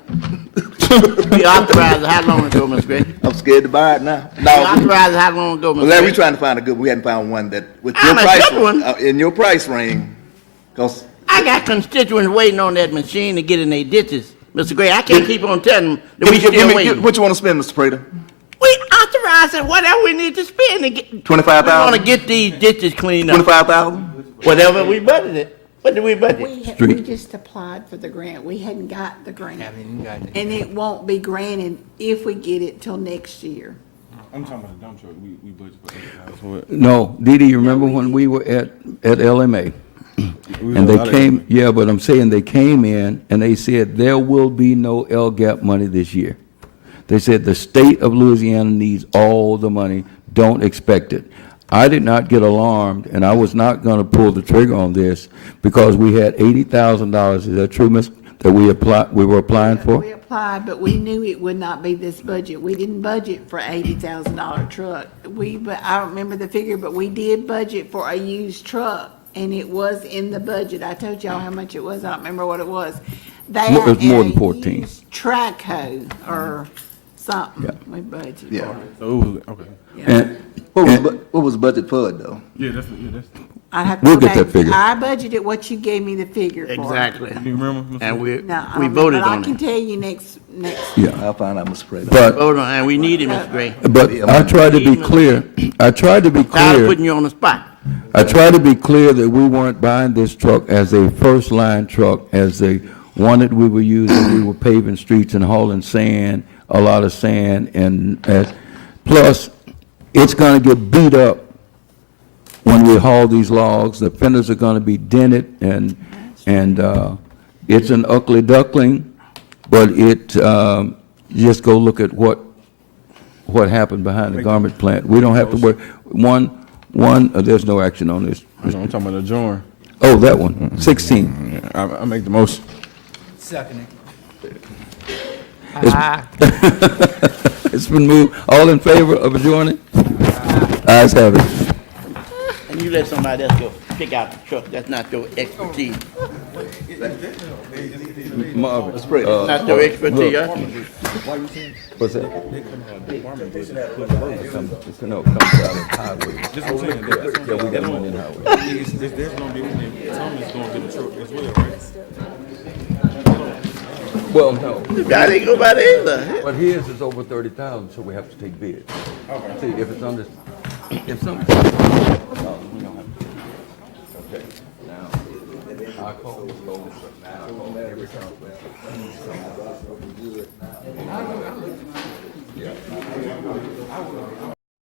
We authorized it how long ago, Ms. Gray? I'm scared to buy it now. We authorized it how long ago, Ms. Well, Larry, Gray? we trying to find a good, we hadn't found one that, with I'm your a price, good one. in your price range, cause, I got constituents waiting on that machine to get in their ditches. Mr. Gray, I can't keep on telling them that we still waiting. what you wanna spend, Mr. Prater? We authorizing whatever we need to spend to get. 25,000? We wanna get these ditches cleaned up. 25,000? Whatever we budgeted. What did we budget? We Street. just applied for the grant. We hadn't got the grant. Haven't even gotten it. And it won't be granted if we get it till next year. I'm talking about the dump truck, we budget for 8,000 for it. No, Dee Dee, you remember when we were at LMA? We And was they out of- came, yeah, but I'm saying they came in and they said there will be no LGAP money this year. They said the state of Louisiana needs all the money, don't expect it. I did not get alarmed, and I was not gonna pull the trigger on this because we had $80,000, is that true, Miss, that we were applying for? We applied, but we knew it would not be this budget. We didn't budget for $80,000 truck. But I don't remember the figure, but we did budget for a used truck, and it was in the budget. I told y'all how much it was. I don't remember what it was. That It was more than and a 14. used track hoe or something. Yeah. We budgeted Yeah. for it. So it was, okay. And, What was the budget for it, though? Yeah, that's, I have to We'll go get back. that figure. I budgeted what you gave me the figure for. Exactly. you remember? Mr. And we No, I we don't know, voted but on I can it. tell you next. yeah, I'll find out, Mr. Prater. but, Voted on, and we need it, Mr. Gray. but I tried to be clear, Tired of putting you on the spot. I tried to be clear that we weren't buying this truck as a first-line truck, as the one that we were using. We were paving streets and hauling sand, a lot of sand, and plus, it's gonna get beat up when we haul these logs. The fenders are gonna be dented, and it's an ugly duckling, but just go look at what happened behind the garment plant. We don't have to worry. There's no action on this. I'm talking about the joint. Oh, that one, 16. Yeah, I make the motion. Second. It's been moved. All in favor of adjourning? Ayes have it. And you let somebody else go pick out the truck. That's not your expertise. Marvin. Not your expertise, huh? What's that? No, comes out of highway. That's what I'm saying. Yeah, we got money in highway. There's gonna be, Tommy's gonna get a truck as well, right? Well, no, I didn't go by there either. but his is over 30,000, so we have to take bids. See, if it's under, if some, we don't have to. Okay, now, I call every company.